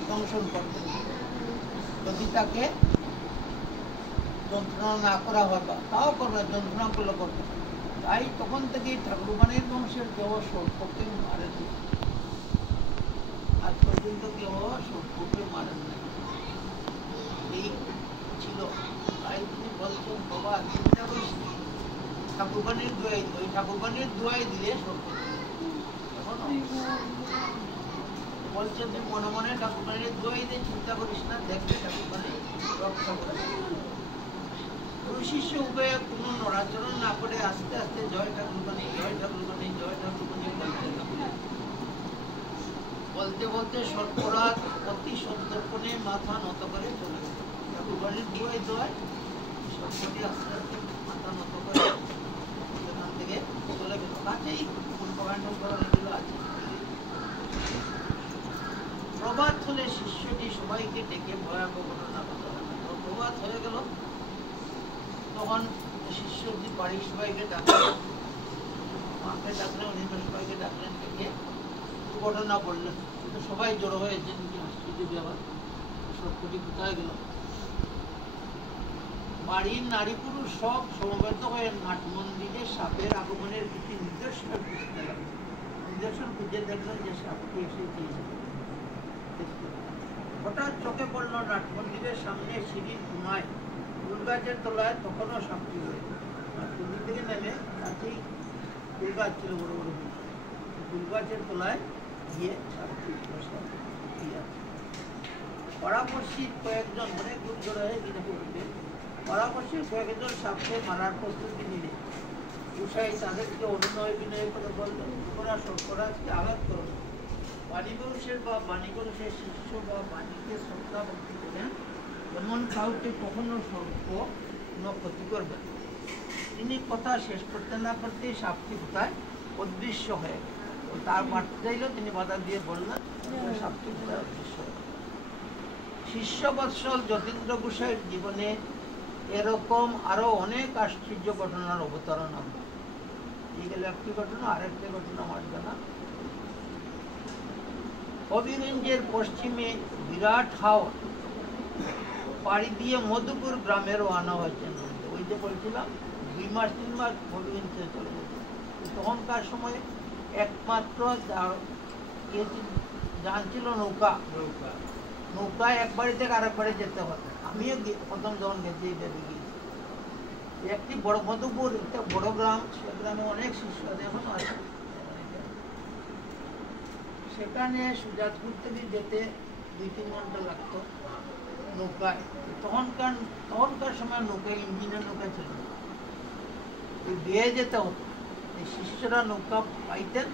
দংশন করবে। যদি তাকে যন্ত্রণা না করা হয়, বা তাও করবে, যন্ত্রণা করলে করবে। তাই তখন থেকেই ঠাকুরবাণীর বংশের কেউ সর্পকে মারেন না, আজ পর্যন্ত কেউ সর্পকে মারেন না, এই ছিল। তাই তিনি বলছেন, বাবা চিন্তা করিস ঠাকুরবাণীর দোয়াই, ওই ঠাকুরবাণীর দোয়াই দিলে সর্প বলছে, তুই মনে মনে ঠাকুরবাণীর দোয়াই দিয়ে চিন্তা করিস না, দেখবে ঠাকুরবাণী রক্ষা করে। গুরু শিষ্য উভয়ে কোনো নড়াচড়া না করে আস্তে আস্তে জয় ঠাকুরবাণী, জয় ঠাকুরবাণী, জয় ঠাকুরবাণী বলতে বলতে সর্পরাত অতি সন্তর্পণে মাথা নত করে চলে গেল। ঠাকুরবাণীর দোয়াই দোয়াই সর্পটি আস্তে আস্তে মাথা নত করে সেখান থেকে চলে গেল। কাছেই আছে। প্রভাত হলে শিষ্যটি সবাইকে ডেকে ভয়াবহ ঘটনা বললেন। প্রভাত হয়ে গেল, তখন শিষ্যজি বাড়ির সবাইকে ডাকলেন, মাকে ডাকলেন, উনি সবাইকে ডাকলেন, ডেকে ঘটনা বললেন। কিন্তু সবাই জড়ো হয়েছেন, কি আশ্চর্য ব্যাপার, সত্যটি কোথায় গেল। বাড়ির নারী পুরুষ সব সমবেত হয়ে নাট মন্দিরে সাপের আগমনের কিছু নিদর্শন খুঁজতে লাগলো। নিদর্শন খুঁজে দেখলেন যে সাপটি এসে দিয়েছে। হঠাৎ চোখে পড়ল নাট মন্দিরের সামনে সিঁড়ির কোনায় ফুল গাছের তলায় তখনও সাপটি রয়েছে। সিঁড়ি থেকে নেমে কাছেই ফুল গাছ ছিল, বড় বড় ফুল গাছের তলায় গিয়ে সাপটি পরামর্শী কয়েকজন, অনেক দূর জড়ো হয়ে গিয়ে পড়বে, পরামর্শী কয়েকজন সাপকে মারার প্রস্তুতি নিলে উষাই তাদেরকে অনুনয় বিনয় করে বললেন, তোমরা সর্পরাজকে আঘাত করো। বাণীবংশের বা বাণীবংশের শিষ্য বা বাণীকে শ্রদ্ধা ভক্তি করেন এমন কাউকে কখনো সর্প কোনো ক্ষতি করবে। তিনি কথা শেষ করতে না করতেই সাপটি কোথায় অদৃশ্য হয়ে গেল। তার মারতে চাইলেও তিনি বাধা দিয়ে বললেন, সাপটি অদৃশ্য হয়ে গেল। শিষ্যবৎসল যতীন্দ্র গোসাইয়ের জীবনে এরকম আরো অনেক আশ্চর্য ঘটনার অবতারণ আমরা। এই গেলে একটি ঘটনা, আরেকটি ঘটনা আমার জানা। হবিগঞ্জের পশ্চিমে বিরাট হাওর পাড়ি দিয়ে মধুপুর গ্রামে রওনা হয়েছেন। ওই যে বলছিলাম 2 মাস 3 মাস হবিগঞ্জে চলে যেত। তখনকার সময় একমাত্র জানছিল নৌকা। নৌকায় এক বাড়ি থেকে আরেক বাড়ি যেতে হবে। আমিও প্রথম যখন গেছি ভেবে গিয়েছি একটি বড় মধুপুর, একটা বড় গ্রাম, সে গ্রামে অনেক শিষ্য এখনো আছে। সেখানে সুজাতপুর থেকে যেতে 2-3 ঘন্টা লাগতো নৌকায়। তখনকার সময় নৌকায় ইঞ্জিনের নৌকা ছিল, বেয়ে যেতে হতো। এই শিষ্যরা নৌকা পাইতেন,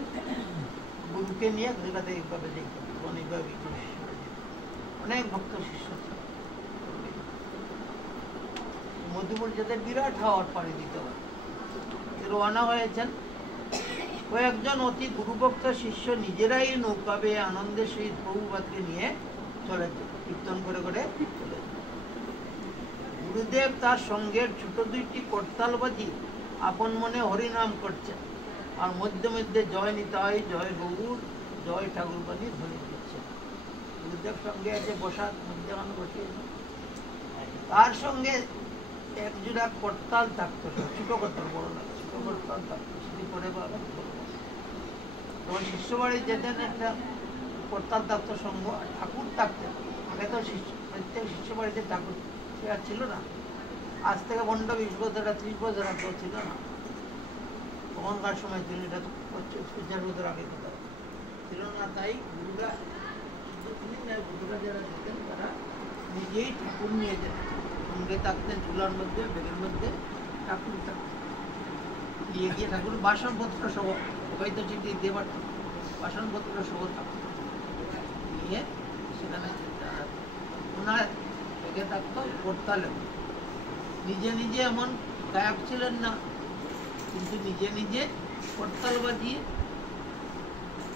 গুরুকে নিয়ে ঘুরে এইভাবে যেত, অনেকভাবে অনেক ভক্ত শিষ্য ছিল। মধুপুর যেতে বিরাট হাওয়ার পাড়ি দিতে হয়। রওনা হয়েছেন কয়েকজন অতি গুরুভক্ত শিষ্য নিজেরাই নৌকা বেয়ে আনন্দের সহিত প্রভুপাদকে নিয়ে চলেছে, কীর্তন করে করে চলেছে। গুরুদেব তার সঙ্গের ছোট 2টি করতাল বাজি আপন মনে হরিনাম করছেন, আর মধ্যে মধ্যে জয় নিতাই, জয় গৌর, জয় ঠাকুর বাজি ধ্বনি দিচ্ছেন। গুরুদেব সঙ্গে আছে বসার মধ্যখানে বসিয়েছে। তার সঙ্গে এক জোড়া করতাল থাকতো, ছোট করতাল, বড় না, ছোট করতাল থাকতো। সেটি পরে তখন শিষ্য বাড়ি যেতেন, একটা করতাল থাকতো সঙ্গ, ঠাকুর থাকতেন। আগে তো প্রত্যেক শিষ্য বাড়িতে ঠাকুর সে আর ছিল না। আজ থেকে 15-20 বছর 30 বছর আগে ছিল না। তখনকার সময় ছিল, এটা 50 বছর আগে কথা ছিল না। তাই গুরুরা গুরুরা যারা যেতেন তারা নিজেই ঠাকুর নিয়ে যেতেন, সঙ্গে থাকতেন, চুলার মধ্যে, বেগের মধ্যে ঠাকুর থাকতেন। নিয়ে গিয়ে ঠাকুর বাসনপত্র সহ, হয়তো চিঠি দিয়ে পারত, বাসনপত্র সহ থাকত, নিয়ে সেখানে ওনার বেগে থাকতো করতালে। নিজে নিজে এমন গায়ক ছিলেন না, কিন্তু নিজে নিজে করতাল বাজিয়ে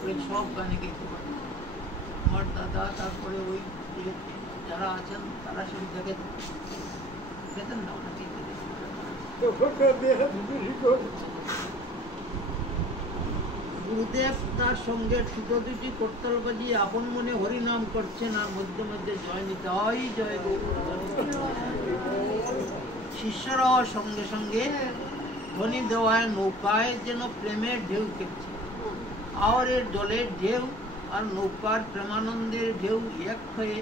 ওই সব গানে গেতে পারত। আমার দাদা, তারপরে ওই যারা আছেন তারা সব দেখেন না, ওটা চিনতে গুরুদেব তার সঙ্গে ছোট 2টি করতাল বাজিয়ে আপন মনে হরিনাম করছেন, আর মধ্যে মধ্যে জয় নিতাই, জয় গৌর। শিষ্যরাও সঙ্গে সঙ্গে ধ্বনি দেওয়ায় নৌকায় যেন প্রেমের ঢেউ খেলছে। আওয়ারের জলের ঢেউ আর নৌকার প্রেমানন্দের ঢেউ এক হয়ে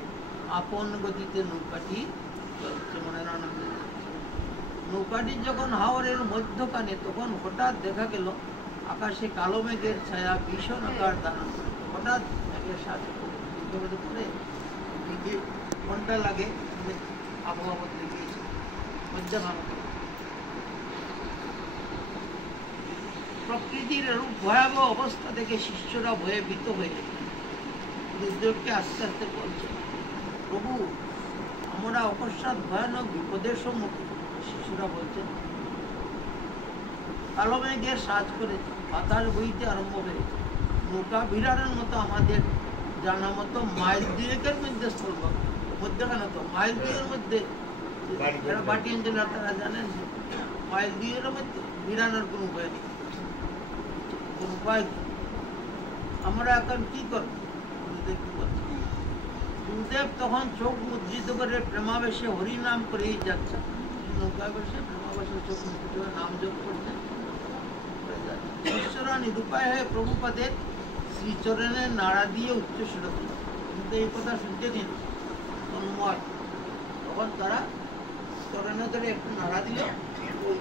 আপন গতিতে নৌকাটি চলছে, মনের আনন্দে। নৌকাটি যখন হাওরের মধ্যখানে, তখন হঠাৎ দেখা গেল আকাশে কালো মেঘের ছায়া ভীষণ আকার ধারণ করে। হঠাৎ মেঘের সাথে করে ঘন্টা লাগে, আবহাওয়া বদলে গিয়েছে মধ্যখানে। প্রকৃতির এরূপ ভয়াবহ অবস্থা দেখে শিষ্যরা ভয়ে ভীত হয়ে গুরুদেবকে আস্তে আস্তে বলছে, প্রভু আমরা অকস্মাৎ ভয়ানক বিপদের সম্মুখীন। শিষ্যরা বলছেন, কালো মেঘের সাজ করে বাতাস বইতে আরম্ভ হয়েছে। নৌকা ভিড়ানোর মতো আমাদের জানা মতো মাইল 2-এর মধ্যে স্থলভাগ, মধ্যখানে তো মাইল 2-এর মধ্যে, যারা বাটি অঞ্চলের তারা জানেন, মাইল 2-এর মধ্যে ভিড়ানোর কোনো উপায় নেই। উপায় আমরা এখন কি করব? গুরুদেব কি বলছেন? গুরুদেব তখন চোখ মুদ্রিত করে প্রেমাবেশে হরিনাম করেই যাচ্ছেন। নৌকায় বসে প্রেমাবেশে চোখ মুদ্রিত করে নাম জপ করছেন। শিষ্যরা নিরুপায় হয়ে প্রভুপাদের শ্রীচরণে নাড়া দিয়ে উচ্চস্বরে বলল। কিন্তু এই কথা শুনতে দিন তন্ময়, তখন তারা চরণে ধরে একটু নাড়া দিল। ওই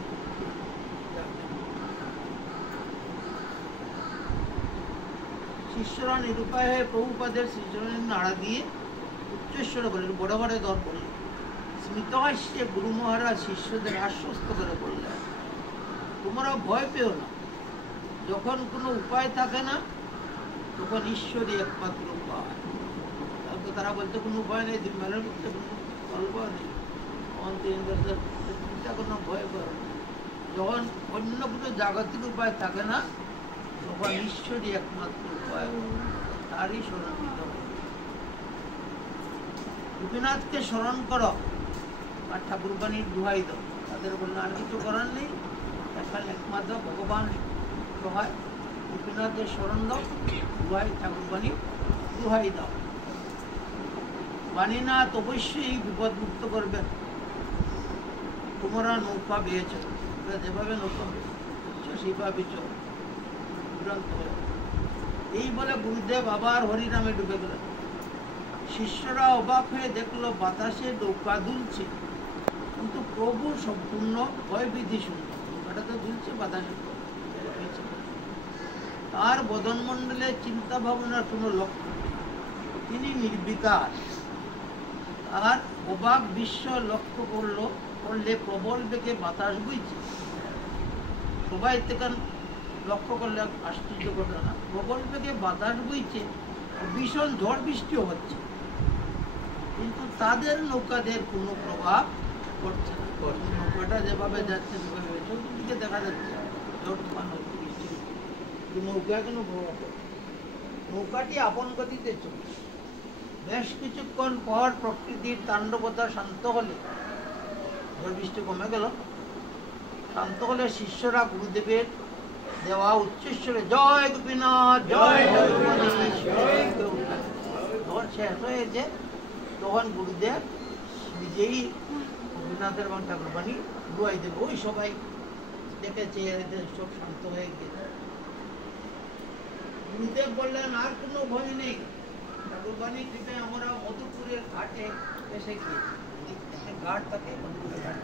শিষ্যরা নিরুপায় হয়ে প্রভুপাদের শ্রীচরণে নাড়া দিয়ে উচ্চস্বরে বললেন, বড় বড় দর বললেন। স্মিত হাস্যে গুরু মহারাজ শিষ্যদের আশ্বস্ত করে বললেন, তোমরা ভয় পেও না। যখন কোনো উপায় থাকে না, তখন ঈশ্বরই একমাত্র উপায়। তারপর তারা বলতে কোনো উপায় নেই, মেলার মধ্যে কোনো গল্প নেই, চিন্তা কোনো ভয় করো না। যখন অন্য কোনো জাগতিক উপায় থাকে না, ভগবান ঈশ্বরই একমাত্র উপায়, তারই স্মরণ নিতে হবে। গোপীনাথকে স্মরণ করো আর ঠাকুরবাণীর দোহাই দাও। তাদের বললো আর কিছু করার নেই, এখানে একমাত্র ভগবান সহায়, গোপীনাথের স্মরণ দাও, দোহাই ঠাকুরবাণী দোহাই দাও। বাণীনাথ অবশ্যই বিপদ মুক্ত করবেন। তোমরা নৌকা পেয়েছ, যেভাবে নৌকা সেইভাবে চূড়ান্ত হয়ে। এই বলে গুরুদেব আবার হরিনামে ডুবে গেলেন। শিষ্যরা অবাক হয়ে দেখলো বাতাসে নৌকা দুলছে, কিন্তু প্রভু সম্পূর্ণ ভয়ভীতি শূন্য। নৌকাটা তো দুলছে বাতাসে, তার বদনমণ্ডলে চিন্তা ভাবনার কোনো লক্ষ্য, তিনি নির্বিকার। আর অবাক বিশ্ব লক্ষ্য করলে প্রবল বেগে বাতাস বইছে। সবাই থেকে লক্ষ্য করলে আশ্চর্য ঘটনা, প্রবল বেগে বাতাস বইছে, ভীষণ ঝড় বৃষ্টিও হচ্ছে, কিন্তু তাদের নৌকাদের কোনো প্রভাব পড়ছে না। নৌকাটা যেভাবে যাচ্ছে চতুর্দিকে দেখা যাচ্ছে ঝড় তুফান হচ্ছে, বৃষ্টি হচ্ছে, নৌকা কোনো প্রভাব পড়ছে। নৌকাটি আপন গতিতে চলছে। বেশ কিছুক্ষণ পর প্রকৃতির তাণ্ডবতা শান্ত হলে, ঝড় বৃষ্টি কমে গেল, শান্ত হলে শিষ্যরা গুরুদেবের দেওয়া উচ্চস্বরে জয় গোপীনাথ জয় যখন শেষ হয়েছে, তখন গুরুদেব নিজেই গোপীনাথের এবং ঠাকুরবাণী দোয়াই দেবে। ওই সবাই দেখেছে, সব শান্ত হয়ে গেছে। গুরুদেব বললেন আর কোনো ভয় নেই, ঠাকুরবাণী থেকে আমরা মধুপুরের ঘাটে এসে গিয়েছি। ঘাট থাকে মধুপুরের ঘাট,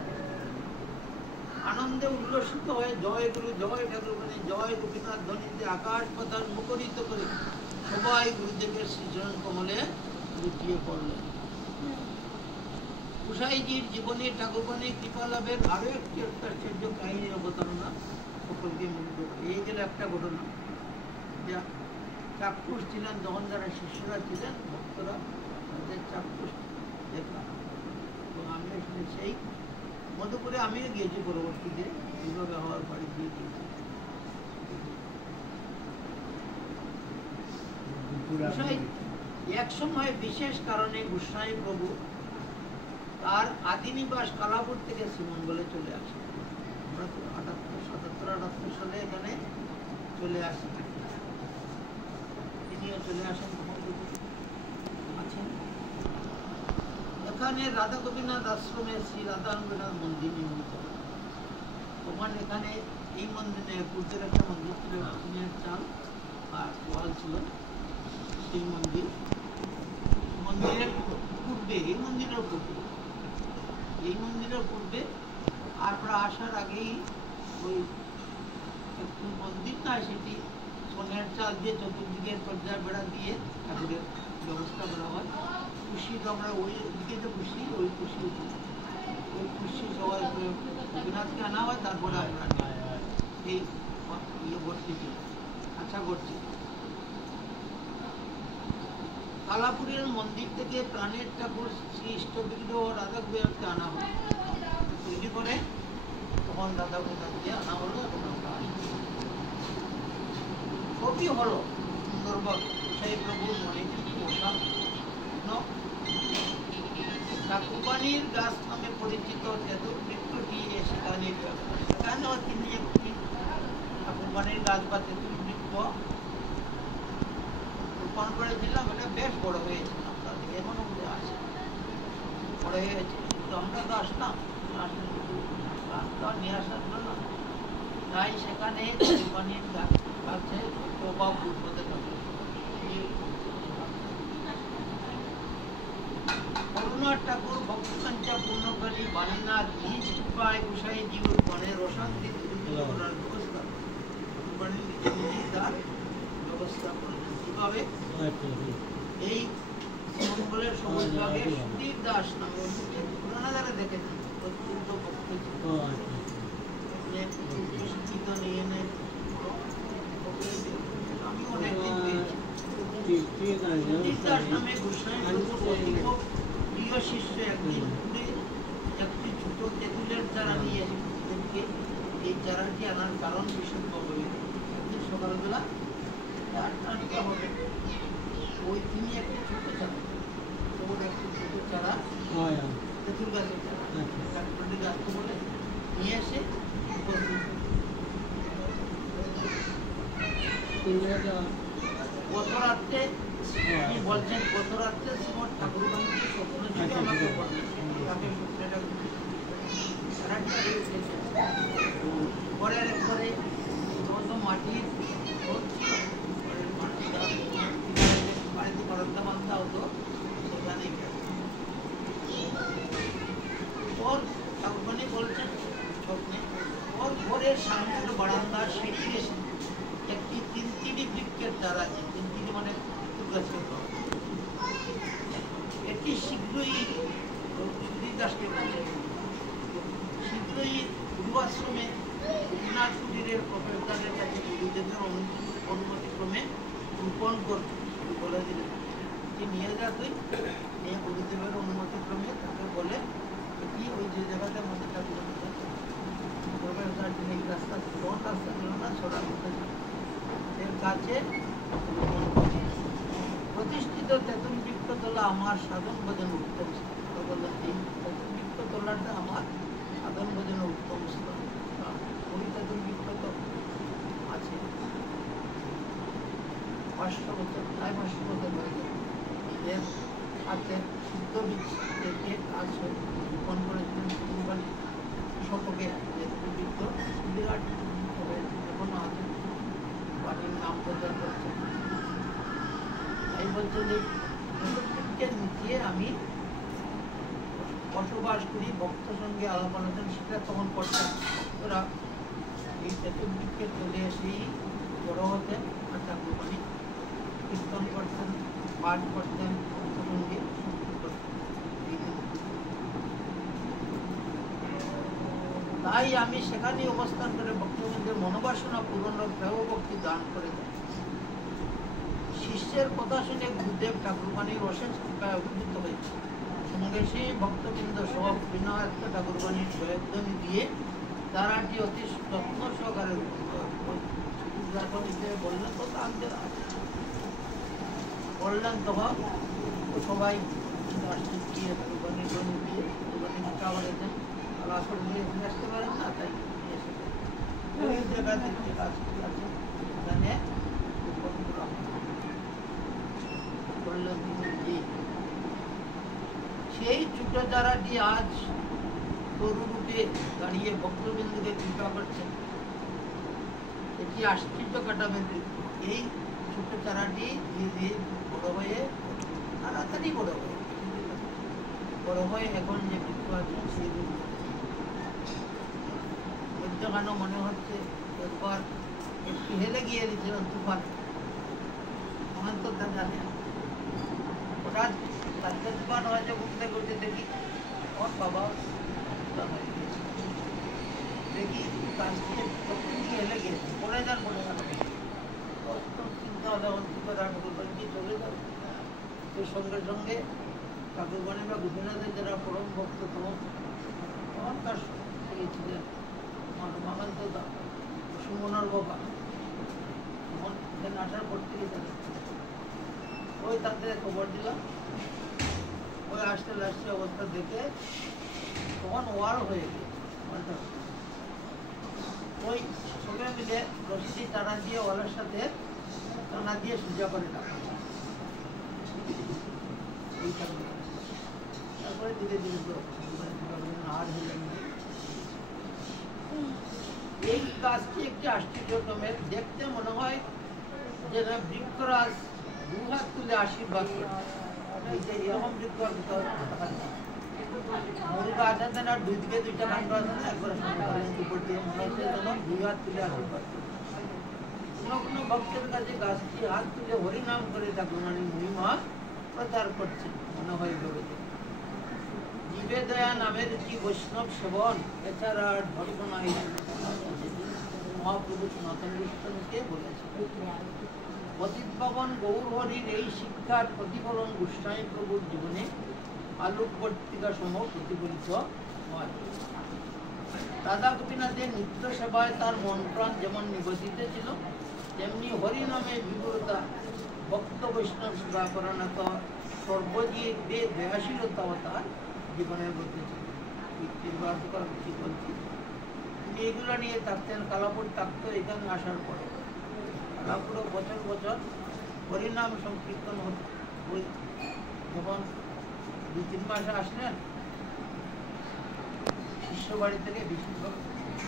আনন্দে উল্লসিত হয়ে জয় গুরু জয় ঠাকুরবাণী জয় গোপীনাথ ধ্বনিতে আকাশ পাতাল মুখরিত করে সবাই গুরুদেবের শ্রীচরণ কমলে লুটিয়ে পড়লেন। কুসাইজির জীবনে ঠাকুরবাণী কৃপা লাভের আরো একটি আশ্চর্য কাহিনীর অবতারণা সকলকে মুগ্ধ করে। এই গেল একটা ঘটনা, যা চাক্ষুষ ছিলেন যখন যারা শিষ্যরা ছিলেন, ভক্তরা তাদের চাক্ষুষ দেখলাম। তো আমি আসলে সেই মধুপুরে আমিও গিয়েছি, পরবর্তীতে এইভাবে হওয়ার বাড়ি দিয়ে গিয়েছি। এক সময় বিশেষ কারণে গোস্বামী প্রভু তার আদিনিবাস কালাপুর থেকে শ্রীমঙ্গলে চলে আসে। 77-78 সালে এখানে চলে আসে, তিনিও চলে আসেন। এখানে রাধা গোপীনাথ আশ্রমে শ্রী রাধা গোপীনাথ মন্দির নির্মিত। তখন এখানে এই মন্দিরে পূর্বের একটা মন্দির ছিল, টিনের চাল আর ওয়াল ছিল। সেই মন্দিরের পূর্বে, এই মন্দিরের পূর্বে আমরা আসার আগেই ওই একটু মন্দির না, সেটি সোনের চাল দিয়ে চতুর্দিকে পর্যায় বেড়া দিয়ে ঠাকুরের ব্যবস্থা করা হয়। খুশি তো আমরা ওই দিকে যে খুশি, ওই খুশি সবাই গোপীনাথকে আনা হয়, তারপরে আমরা এই ইয়ে ভর্তি আচ্ছা করছি। কালাপুরের মন্দির থেকে প্রাণের ঠাকুর শ্রী ইষ্টবিগ্রহ রাধা গোবিন্দকে আনা হলো। তৈরি করে তখন রাধা গোবিন্দকে আনা হলো এবং সবই হলো সুন্দরভাবে। সেই প্রভুর মনে কিন্তু ওসব ঠাকুরবাণীর গাছ নামে পরিচিত তেঁতুলবৃক্ষটি সেখানেও তিনি একটি ঠাকুরবাণীর গাছ বা তেঁতুলবৃক্ষ রোপণ করেছিলাম। এটা বেশ বড় হয়েছে, আপনার দিকে এখনো মধ্যে আছে, বড় হয়েছে। কিন্তু আমরা তো আসলাম, নিয়ে আসার জন্য, তাই সেখানে ঠাকুরবাণীর গাছে প্রভাব উদ্বোধন হবে। করুণার ঠাকুর ভক্তসঞ্চা পূর্ণকারী বাণীনাথ নিজ কৃপায় গোসাইজিউর মনের অশান্তি দূর করার ব্যবস্থা, তার ব্যবস্থা করলেন। কিভাবে? এই মঙ্গলের সময়ভাগে সুদীপ দাস নামে পুরানা দ্বারা দেখেছেন, অত্যন্ত ভক্ত শিক্ষিত নিয়ে নেয়। আমি অনেকদিন পেয়েছি। সুদীপ দাস নামে গোস্বামী প্রিয় শিষ্য একদিন একটি ছোট তেঁতুলের চারা নিয়ে এসেছে। এই চারাটি আনার কারণ বিশুদ্ধ হয়ে সকালবেলা টানতে হবে। ওই তিনি একটি ছোট্ট চারা, ওর একটি ছোট চারা, তেঁতুল গাছের চারা, কাঠমান্ডি গাছ তো বলে, নিয়ে এসে গত রাত্রে তিনি বলছেন, গত রাত্রে শ্রীমৎ ঠাকুর বাণীকে স্বপ্ন ছিল আমাকে বললেন, তাকে সেটা পরের একবারে সমস্ত মাটির বাড়িতে বারান্দা বান্ধা হতো, সেখানে ওর ঠাকুরবাণী বলছেন স্বপ্নে, ওর ঘরের সামনের বারান্দার সিঁড়ি এসে একটি 3টি বৃক্ষের চারা আছে, 3টি মানে গাছের, এটি শীঘ্রই শীঘ্রই পূর্বাশ্রমে রঘুনাথ কুটিরের প্রফেসরের কাছে গুরুদেবের অনুমতিক্রমে রোপণ করতে বলে দিলেন যে নিয়ে যা তুই, নিয়ে গুরুদেবের অনুমতিক্রমে তাকে বলে এটি ওই যে জায়গাতে আমাদের ঠাকুর প্রফেসর যিনি রাস্তা কোন রাস্তা ছিল না ছোড়া এর কাছে রোপণ করে। প্রতিষ্ঠিত তেঁতুল বৃক্ষতলা আমার সাধন ভজনের উত্তম স্থল, বললেন এই তেঁতুল বৃক্ষতলাটা আমার সাধন ভজনের উত্তম স্থল। ওই তেঁতুল বৃক্ষ তো আছে 500 বছর, প্রায় 500 বছর হয়ে গেল। এর সাথে শুদ্ধ বীজ থেকে কাজ রোপণ করেছিলেন কুরবানি শতকে, তেঁতুল বৃক্ষ বিরাট এখনো আছে, বাড়ির নাম প্রচার করছে। তাই বলছেন এই তেঁতুল নিচে আমি বসবাস করি, ভক্ত সঙ্গে আলাপ আলোচনা সেটা তখন করতেন। ওরা এই তেঁতুল বৃক্ষের চলে এসেই বড় হতেন, আর ঠাকুরবাণী কীর্তন করতেন, পাঠ করতেন, ভক্ত সঙ্গে তাই আমি সেখানেই অবস্থান করে ভক্তবৃন্দের মনোবাসনা পূরণ প্রেম ভক্তি দান করে দেয়। শিষ্যের কথা শুনে গুরুদেব ঠাকুরবাণীর অশেষ কৃপায় উপকৃত হয়েছে। সঙ্গে সেই ভক্তবৃন্দ সব বিনায়ক ঠাকুরবাণীর জয়ধ্বনি দিয়ে তারাটি অতি যত্ন সহকারে বললেন তো আনতে বললেন, তখন সবাই দিয়ে ঠাকুরবাণীর ধ্বনি দিয়ে ঠাকুরবাণী শিক্ষা বাড়িতেন, ক্লাস করে দিয়ে আসতে পারেন না, তাই ওই জায়গাতে কাজ আছে সেখানে করলেন তিনি। সেই ছোট চারাটি আজ তরু রূপে দাঁড়িয়ে ভক্তবৃন্দকে কৃপা করছেন, এটি আশ্চর্য কাটাবেন। এই ছোট চারাটি ধীরে ধীরে বড় হয়ে তাড়াতাড়ি বড় হয়ে এখন যে বৃক্ষ আছে সেই মধ্যখানে মনে হচ্ছে একবার একটু হেলে গিয়ে দিয়েছিলেন তুফানে, আমার তো তা জানে হঠাৎ রাজ্য তুফান হয়েছে, ঘুরতে ঘুরতে দেখি ওর বাবা দেখি কাজটি হেলে গিয়েছে, পড়ে যান চিন্তা হলে ঠাকুরবাণী চলে যাবে। তো সঙ্গে সঙ্গে ঠাকুরবাণী বা গোপীনাথের যারা পরম ভক্ত তখন তার ছিলেন মামান্ত সুমনার বাবা, তখন 18 পর থেকে ওই তাদের খবর দিলাম, ওই আসতে অবস্থা দেখে তখন ওয়ার হয়ে গেছে। ওই সবাই মিলে রশিদি টানা দিয়ে ওয়ালের সাথে টানা দিয়ে সোজা করে টাকা, তারপরে ধীরে ধীরে আর হলেন। এই গাছটি একটি আশ্চর্যতমের, দেখতে মনে হয় যেন বৃক্ষরাজ 2 হাত তুলে আশীর্বাদ করে। এই যে এরকম বৃক্ষ মূল গাছ আছে না, 2 দিকে 2টা কাণ্ড আছে না, একবার উপর দিয়ে মনে হচ্ছে যেন 2 হাত তুলে আশীর্বাদ করে। কোনো ভক্তের কাছে গাছটি হাত তুলে হরিনাম করে ঠাকুরবাণীর মহিমা প্রচার করছে মনে হয় ভেবেছে। জীবে দয়া নামের কি বৈষ্ণব সেবন এছাড়া ধর্ম নাই, মহাপ্রভু সনাতন গোস্বামীকে বলেছে। পতিত পাবন গৌর হরির এই শিক্ষার প্রতিফলন গোস্বামী প্রভুর জীবনে আলোকবর্তিকা সম প্রতিফলিত হয়। রাধা গোপীনাথের নিত্য সেবায় তার মন প্রাণ যেমন নিবেদিত ছিল, তেমনি হরিনামে বিপুলতা ভক্ত বৈষ্ণব সেবা করানো তো সর্বজীব দয়াশীলতা তার জীবনের মধ্যে ছিল। কি বলছি, তিনি এগুলো নিয়ে থাকতেন। কালাপুর থাকতো এখানে আসার পরে। কালাপুরে বছর বছর হরিনাম সংকীর্তন হতো। ওই যখন 2-3 মাসে আসলেন শিষ্য বাড়ি থেকে, বেশিরভাগ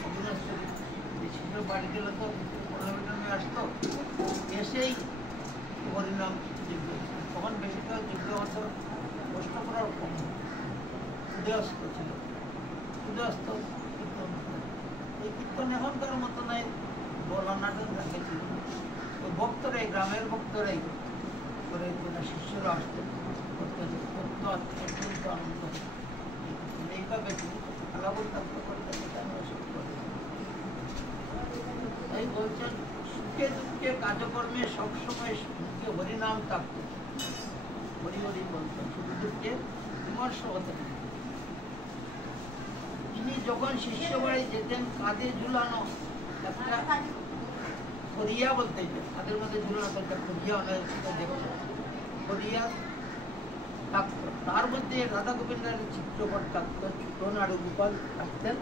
অবিনাশ থেকে শিষ্য বাড়ি গেলে তো হরিনামে আসতো, এসেই হরিনাম যজ্ঞ। তখন বেশিরভাগ যজ্ঞ হতো কষ্ট করার কম, উদয়স্ত ছিল। উদয়স্ত কীর্তন, এই কীর্তন এখনকার মতো নাই, বলানাটন রেখেছিল। ওই ভক্তরাই, গ্রামের ভক্তরাই করে শিষ্যরা আসতেন, অত্যন্ত আনন্দ। এইভাবে আলাবল থাকতে করতেন। তাই বলছেন সুখে দুঃখে কাজকর্মে সবসময় মুখে হরিনাম থাকত, হরি হরি বলতেন, সুখ দুঃখে বিমর্ষ হতেন। তিনি যখন শিষ্য বাড়ি যেতেন কাঁধে ঝুলানো একটা ফরিয়া বলতে, তাদের মধ্যে ঝুলানো একটা ফরিয়া, অনেক দেখতো ফরিয়া থাকতো। তার মধ্যে রাধা গোবিন্দের চিত্রপট থাকতো, ছোট নাড়ু গোপাল থাকতেন,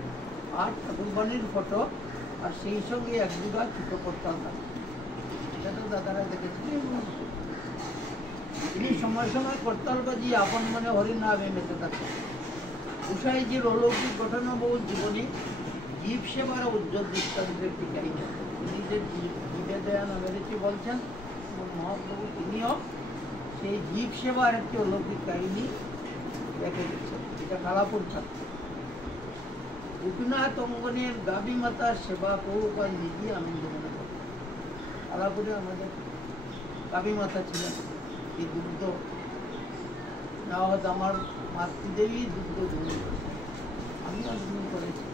আর ঠাকুরবাণীর ফটো, আর সেই সঙ্গে 1-2টা ছোট করতাম থাকতো। এটা তো দাদারা দেখেছিলেন। তিনি সময় সময় করতাল বাজিয়ে আপন মনে হরিনামে মেতে থাকতেন। উষাইজির অলৌকিক ঘটনাবহুল জীবনী জীব সেবার উজ্জ্বল দৃষ্টান্তের একটি কাহিনী। তিনি যে জীবে দয়া নামেরেছি বলছেন মহাপ্রভু, তিনিও সেই জীব সেবার একটি অলৌকিক কাহিনী রেখে দিচ্ছেন। এটা কালাপুর থাকত। গোপীনাথ অঙ্গনের গাভী মাতার সেবা প্রভুপাল নিজেই আনন্দ মনে করতেন। কালাপুরে আমাদের গাভী মাতা ছিলেন, এই দুগ্ধ নেওয়া হতো। আমার মাতৃদেবী দুগ্ধ গ্রহণ করেছে, আমিও গ্রহণ করেছি।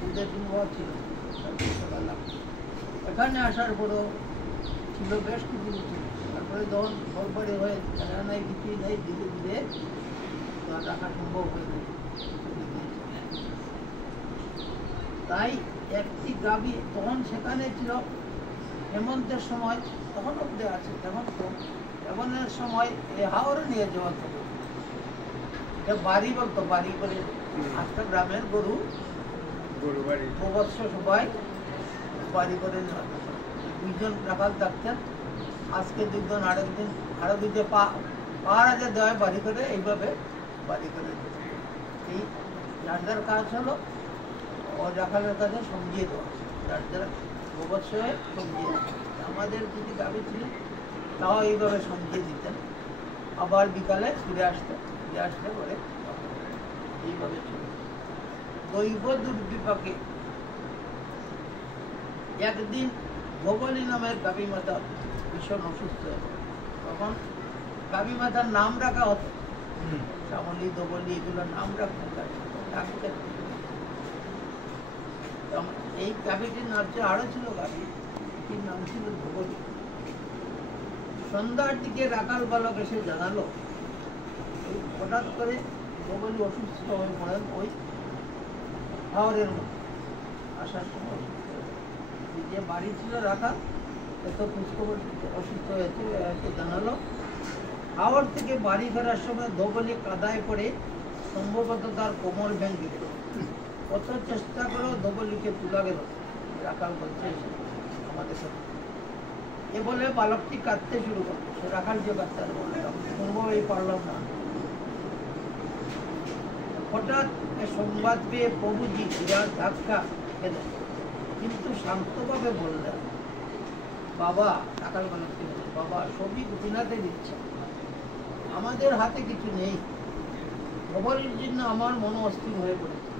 দুধের দুর্বল ছিল। এখানে আসার পরও ছিল বেশ কিছু ছিল। তারপরে যখন ঘরবাড়ি হয়ে জায়গা নাই, কিছুই নেই, ধীরে ধীরে রাখা সম্ভব হয়ে যায়। তাই একটি গাভী তখন সেখানে ছিল হেমন্তের সময়, তখন অব্দি আছে হেমন্ত। হেমন্তের সময় হাওড়ে নিয়ে যাওয়া হতো। এটা বাড়ি বলতো, বাড়ি করে 8টা গ্রামের গরু সবাই বাড়ি করে নেওয়া হতো। 2জন রাখাল থাকতেন, আজকে 2জন, আরেক দিন আরো 2টে পাহাড় আগে দেওয়া বাড়ি করে, এইভাবে বাড়ি করে দিত। এই যার যার কাজ হলো ও রাখালের কাছে সমঝিয়ে দেওয়া, যার যারা গোবৎস হয়ে সমঝিয়ে দেওয়া। আমাদের যদি গাভী ছিল তাও এইভাবে সমঝিয়ে দিতেন, আবার বিকালে ফিরে আসতেন, ফিরে আসলে পরে এইভাবে ছিল। দৈব দুর্বিপাকে একদিন ভবনী নামের গাভী মাতা ভীষণ অসুস্থ হয়ে পড়ে। তখন গাভী মাতার নাম রাখা হতো, শ্যামলী, দবলী, এগুলোর নাম রাখতেন। এই গাভীটির নাম ছিল, আরো ছিল গাভী, এটির নাম ছিল ধবলী। সন্ধ্যার দিকে রাখাল বালক এসে জানালো হঠাৎ করে ধবলী অসুস্থ হয়ে পড়েন। ওই হাওরের মধ্যে আসার সময় যে বাড়ি ছিল রাখাল, এত খোঁজখবর অসুস্থ হয়েছে, এসে জানালো। হাওড় থেকে বাড়ি ফেরার সময় ধবলী কাদায় পড়ে সম্ভবত তার কোমর ভেঙে গেল। কত চেষ্টা করেও ধবলীকে তোলা গেল। রাখাল বলছে আমাদের সাথে, এ বলে বালকটি কাঁদতে শুরু করলো। সে রাখাল যে বাচ্চার বললাম, কোনোভাবেই পারলাম না। হঠাৎ সংবাদ পেয়ে প্রভুজি বিরাট ধাক্কা খেলেন, কিন্তু শান্তভাবে বললেন, বাবা, রাখাল বালকটি বললেন, বাবা, সবই গোপীনাথের ইচ্ছা, আমাদের হাতে কিছু নেই। ধবলীর জন্য আমার মন অস্থির হয়ে পড়েছে।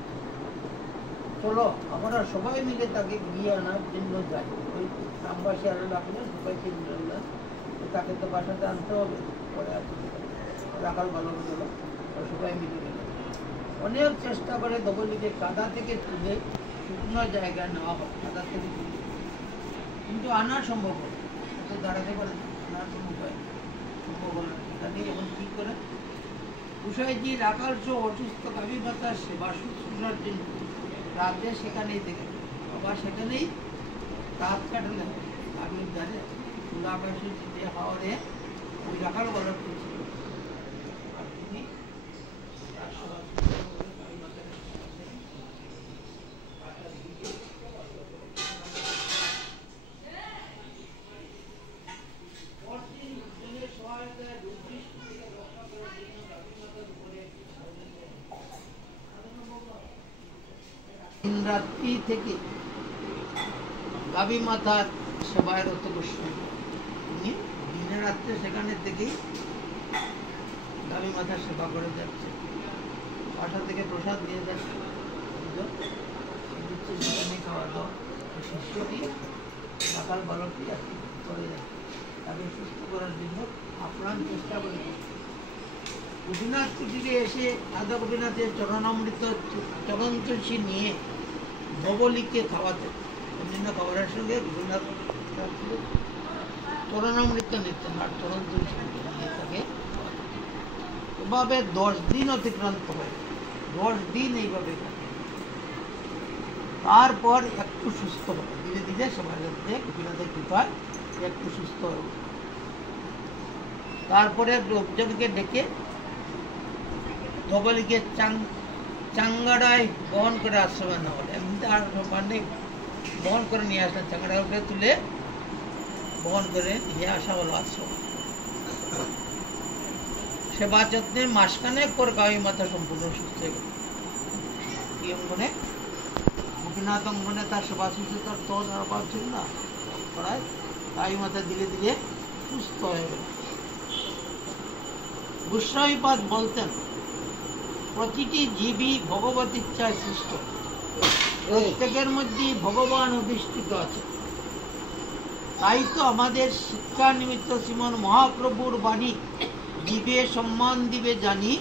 চলো আমরা সবাই মিলে তাকে গিয়ে আনার জন্য যাই। ওই গ্রামবাসী আরো ডাকলে সবাইকে মিলে তাকে তো বাসাতে আনতে হবে। পরে রাখাল বালক গেল, সবাই মিলে গেল। অনেক চেষ্টা করে ধবলীকে কাদা থেকে তুলে শুকনো জায়গায় নেওয়া হয়, কাদা থেকে তুলে, কিন্তু আনা সম্ভব হল না। দাঁড়াতে পারে আনার কোনো উপায় সম্ভব হল না। এখানে এখন কী করে উষাইজি রাখাল সহ অসুস্থ গাভী মাতার সেবা শুশ্রূষার জন্য রাতে সেখানেই থেকে, আবার সেখানেই রাত কাটালেন আমি জানি তুলাবাসী যে হাওড়ে ওই রাখাল বলার ছিল আর তিনি তার রাত্রি থেকে গাভী মাতার সেবায় রত গোস্বামী তিনি দিনে রাত্রে সেখানে থেকেই গাভী মাতার সেবা করে যাচ্ছে, বাসা থেকে প্রসাদ নিয়ে যাচ্ছে, খাওয়া দাওয়া শিষ্যটি সকাল বালকটি আর কি করে যাচ্ছে, তাকে সুস্থ করার জন্য আপ্রাণ চেষ্টা করে যাচ্ছে। গোপীনাথ কুটিরে এসে রাধা গোপীনাথের চরণামৃত চরণ তুলসী নিয়ে ধবলিকে খাওয়াতে, অন্যান্য খাবারের সঙ্গে গোপীনাথ চরণামৃত নিতেন আর চরণ তুলসী নিয়ে তাকে এভাবে 10 দিন অতিক্রান্ত হয়, 10 দিন এইভাবে কাটে। তারপর একটু সুস্থ হবে, ধীরে ধীরে সবার মধ্যে গোপীনাথের কৃপায় একটু সুস্থ হবে। তারপরে লোকজনকে ডেকে ধবলিকে চাঙ্গাড়ায় বহন করে আশ্রমে নেওয়া হলে এমনিতে আর পান্ডে বহন করে নিয়ে আসলেন, চাঙ্গাড়ার উপরে তুলে বহন করে নিয়ে আসা হলো আশ্রম। সেবা যত্নে মাসখানেক পর গাভী মাতা সম্পূর্ণ সুস্থ হয়ে গেল। এই অঙ্গনে গোপীনাথ অঙ্গনে তার সেবা শুশ্রূষার তো অভাব ছিল না, করায় গাভী মাতা ধীরে ধীরে সুস্থ হয়ে গেল। গোস্বামীপাদ বলতেন, প্রতিটি জীবই ভগবত ইচ্ছায় সৃষ্ট, প্রত্যেকের মধ্যে ভগবান অধিষ্ঠিত আছে। তাই তো আমাদের শিক্ষা নিমিত্ত শ্রীমন মহাপ্রভুর বাণী, জীবে সম্মান দিবে জানি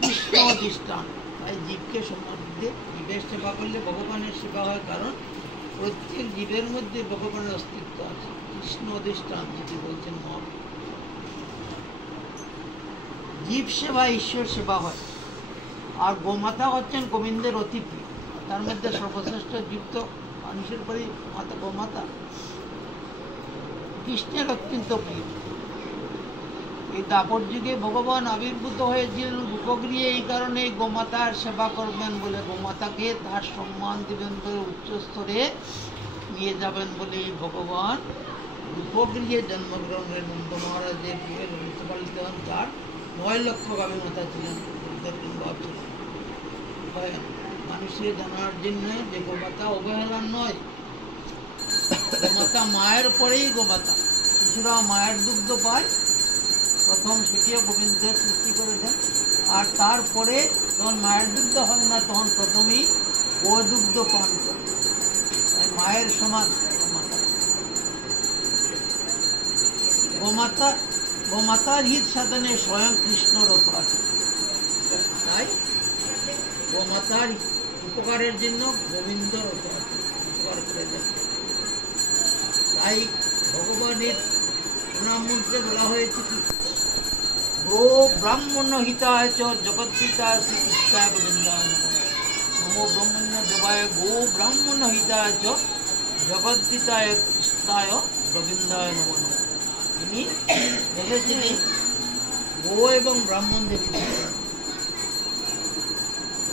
কৃষ্ণ অধিষ্ঠান। তাই জীবকে সম্মান দিতে, জীবের সেবা করলে ভগবানের সেবা হয়, কারণ প্রত্যেক জীবের মধ্যে ভগবানের অস্তিত্ব আছে, কৃষ্ণ অধিষ্ঠান যেটি বলছেন মহাপ্রভু। জীব সেবা ঈশ্বর সেবা হয়। আর গোমাতা হচ্ছেন গোবিন্দের অতিথি, তার মধ্যে সর্বশ্রেষ্ঠ জীব তো মানুষের পরই মাতা গোমাতা, কৃষ্ণের অত্যন্ত প্রিয়। এই দাপর যুগে ভগবান আবির্ভূত হয়েছিলেন রূপগৃহে, এই কারণে গোমাতার সেবা করবেন বলে, গোমাতাকে তার সম্মান দিবেন বলে, উচ্চ স্তরে নিয়ে যাবেন বলে ভগবান রূপগৃহে জন্মগ্রহণের নন্দ মহারাজের প্রিয় ললিত পালিত হন। তার 9 লক্ষ গাভী মাতা ছিলেন, মানুষের জানার জন্য যে গোমাতা অবহেলার নয়, গোমাতা মায়ের পরেই গোমাতা, শিশুরা মায়ের দুগ্ধ পায়, প্রথম সেটিও গোবিন্দের সৃষ্টি করেছেন। আর তারপরে যখন মায়ের দুগ্ধ হয় না, তখন প্রথমেই গোদুগ্ধ পান করে, তাই মায়ের সমান গোমাতা। গোমাতার হিত সাধনে স্বয়ং কৃষ্ণ রত আছে, তাই গোমাতার উপকারের জন্য গোবিন্দ রত আছে, উপকার করে যাচ্ছে। তাই ভগবানের প্রণাম মন্ত্রে বলা হয়েছে কি, গো ব্রাহ্মণ হিতায় চ জগৎপিতায় শ্রীকৃষ্ণায় গোবিন্দায় নমো ব্রহ্মণ্য দেবায় গো ব্রাহ্মণ হিতায় চ জগৎপিতায় কৃষ্ণায় গোবিন্দায় নমো নমঃ। তিনি এসেছিলেন গো এবং ব্রাহ্মণদের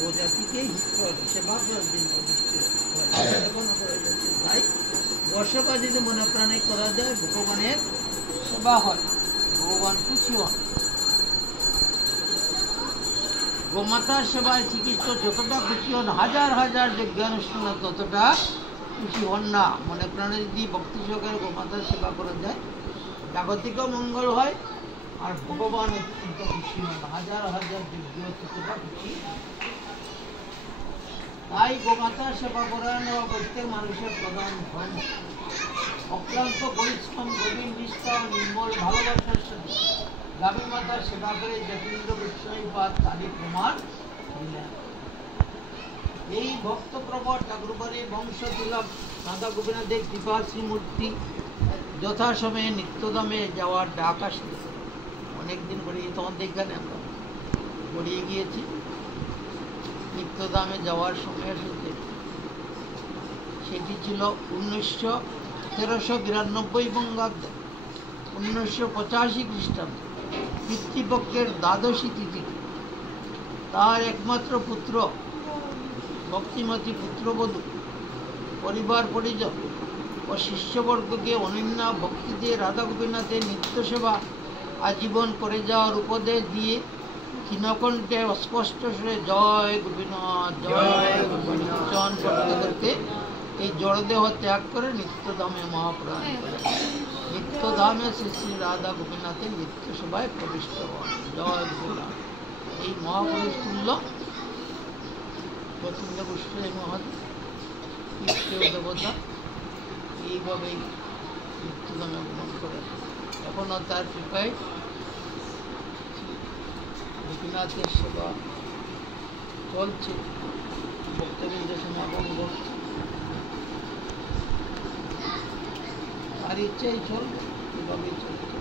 ও জাতিকে সেবা করার জন্য, তাই গোসেবা যদি মনে প্রাণে করা যায়, ভগবানের সেবা হয়, ভগবান খুশি হন। গোমাতার সেবায় শ্রীকৃষ্ণ যতটা খুশি হন, হাজার হাজার যজ্ঞানুষ্ঠানে ততটা খুশি হন না। মনে প্রাণে যদি ভক্তি সহকারে গোমাতার সেবা করা যায়, জাগতিকও মঙ্গল হয়, আর ভগবান অত্যন্ত খুশি হন, হাজার হাজার যজ্ঞ ততটা খুশি। তাই গোমাতার সেবা করানো প্রত্যেক মানুষের প্রধান ধর্ম। অক্লান্ত পরিশ্রম, গভীর নিষ্ঠা ও নির্মল ভালোবাসার সাথে গাভী মাতার সেবা করে যতীন্দ্র গোস্বামীপাদ তারই প্রমাণ দিলেন। এই ভক্ত প্রবর ঠাকুরবাড়ির বংশ তিলক রাধা গোপীনাথের কৃপা শ্রীমূর্তি যথাসময়ে নিত্যধামে যাওয়ার ডাক আসলে অনেকদিন গড়িয়ে, তখন দেখবেন আমরা গড়িয়ে গিয়েছি, নিত্যধামে যাওয়ার সময় এসেছে। সেটি ছিল 19 1392 বঙ্গাব্দে 1985 খ্রিস্টাব্দে পিতৃপক্ষের দ্বাদশী তিথিতে তার একমাত্র পুত্র ভক্তিমতী পুত্রবধূ পরিবার পরিজন ও শিষ্যবর্গকে অনন্য ভক্তি দিয়ে রাধা গোপীনাথের নিত্য সেবা আজীবন করে যাওয়ার উপদেশ দিয়ে ক্ষীণকণ্ঠে অস্পষ্ট সুরে জয় গোপীনাথ জয় গোপীনাথ উচ্চারণ করতে করতে এই জড়দেহ ত্যাগ করে নিত্যধামে মহাপ্রাণ নিত্যধামে শ্রী শ্রী রাধা গোপীনাথের নিত্য সেবায় প্রবিষ্ট হন। জয় গোপীনাথ। এই মহাপুরুষ তুল্য প্রচন্ড গোষ্ঠী মহাদেব দেবতা এইভাবেই মৃত্যুদানে আগমন করে। এখনও তার কৃপায় গোপীনাথের সেবা চলছে, ভক্তবৃন্দ সমাগম করছে, আর ইচ্ছাই চলবে, এভাবেই চলছে।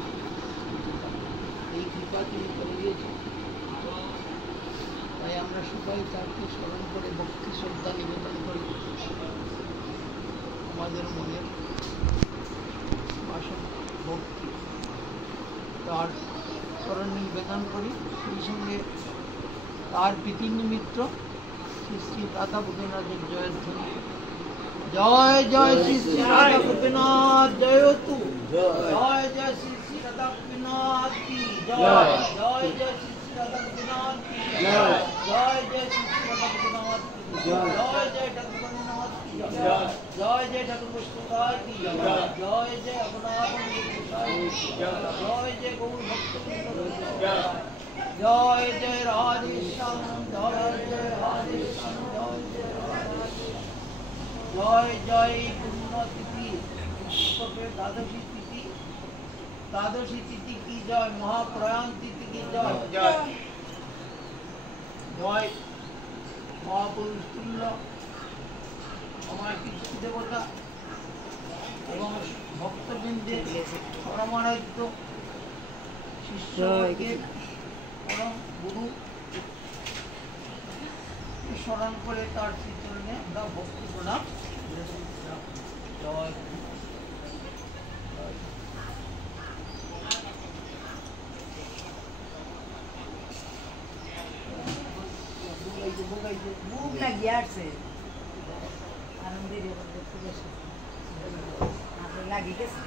এই কৃপা তিনি করে দিয়েছেন, তাই আমরা সবাই তাকে স্মরণ করে ভক্তি শ্রদ্ধা নিবেদন করি। আমাদের মনের বাসনা ভক্তি তার স্মরণ নিবেদন করি। সেই সঙ্গে তার প্রীতি নিমিত্ত শ্রী শ্রী রাধা গোপীনাথের জয়ের ধ্বনি। জয় জয় শ্রী শ্রী রাধা গোপীনাথ জয় তু, জয় জয় শ্রী শ্রী রাধা গোপীনাথ কি জয়, জয় জয় শ্রী শ্রী রাধা গোপীনাথ কি জয়, জয় জয় শ্রী শ্রী রাধা গোপীনাথ কি জয়, জয় জয় ঠাকুর গোপীনাথ কি জয়, জয় জয় ঠাকুর গোস্বামী কি জয়, জয় জয় অবনাথ গোস্বামী কি জয়, জয় জয় গৌর ভক্তবৃন্দ কি জয়, জয় জয় রাধেশ্যাম, জয় জয় রাধেশ্যাম, জয় জয় রাধেশ্যাম। জয় জয় পুণ্যতিথি পুষ্পকের দ্বাদশী তিথি কি জয়, মহাপ্রয়াণ তিথি কি জয়, জয় জয় মহাপুরুষ তুল্য আমার পিতৃ দেবতা এবং ভক্তবৃন্দের পরমারাধ্য শিষ্যবর্গের পরম গুরু স্মরণ করে তার শ্রীচরণে আমরা ভক্তি প্রণাম। জয় বুক লাগিয়ে আসছে আনন্দের লাগিয়ে গেছে।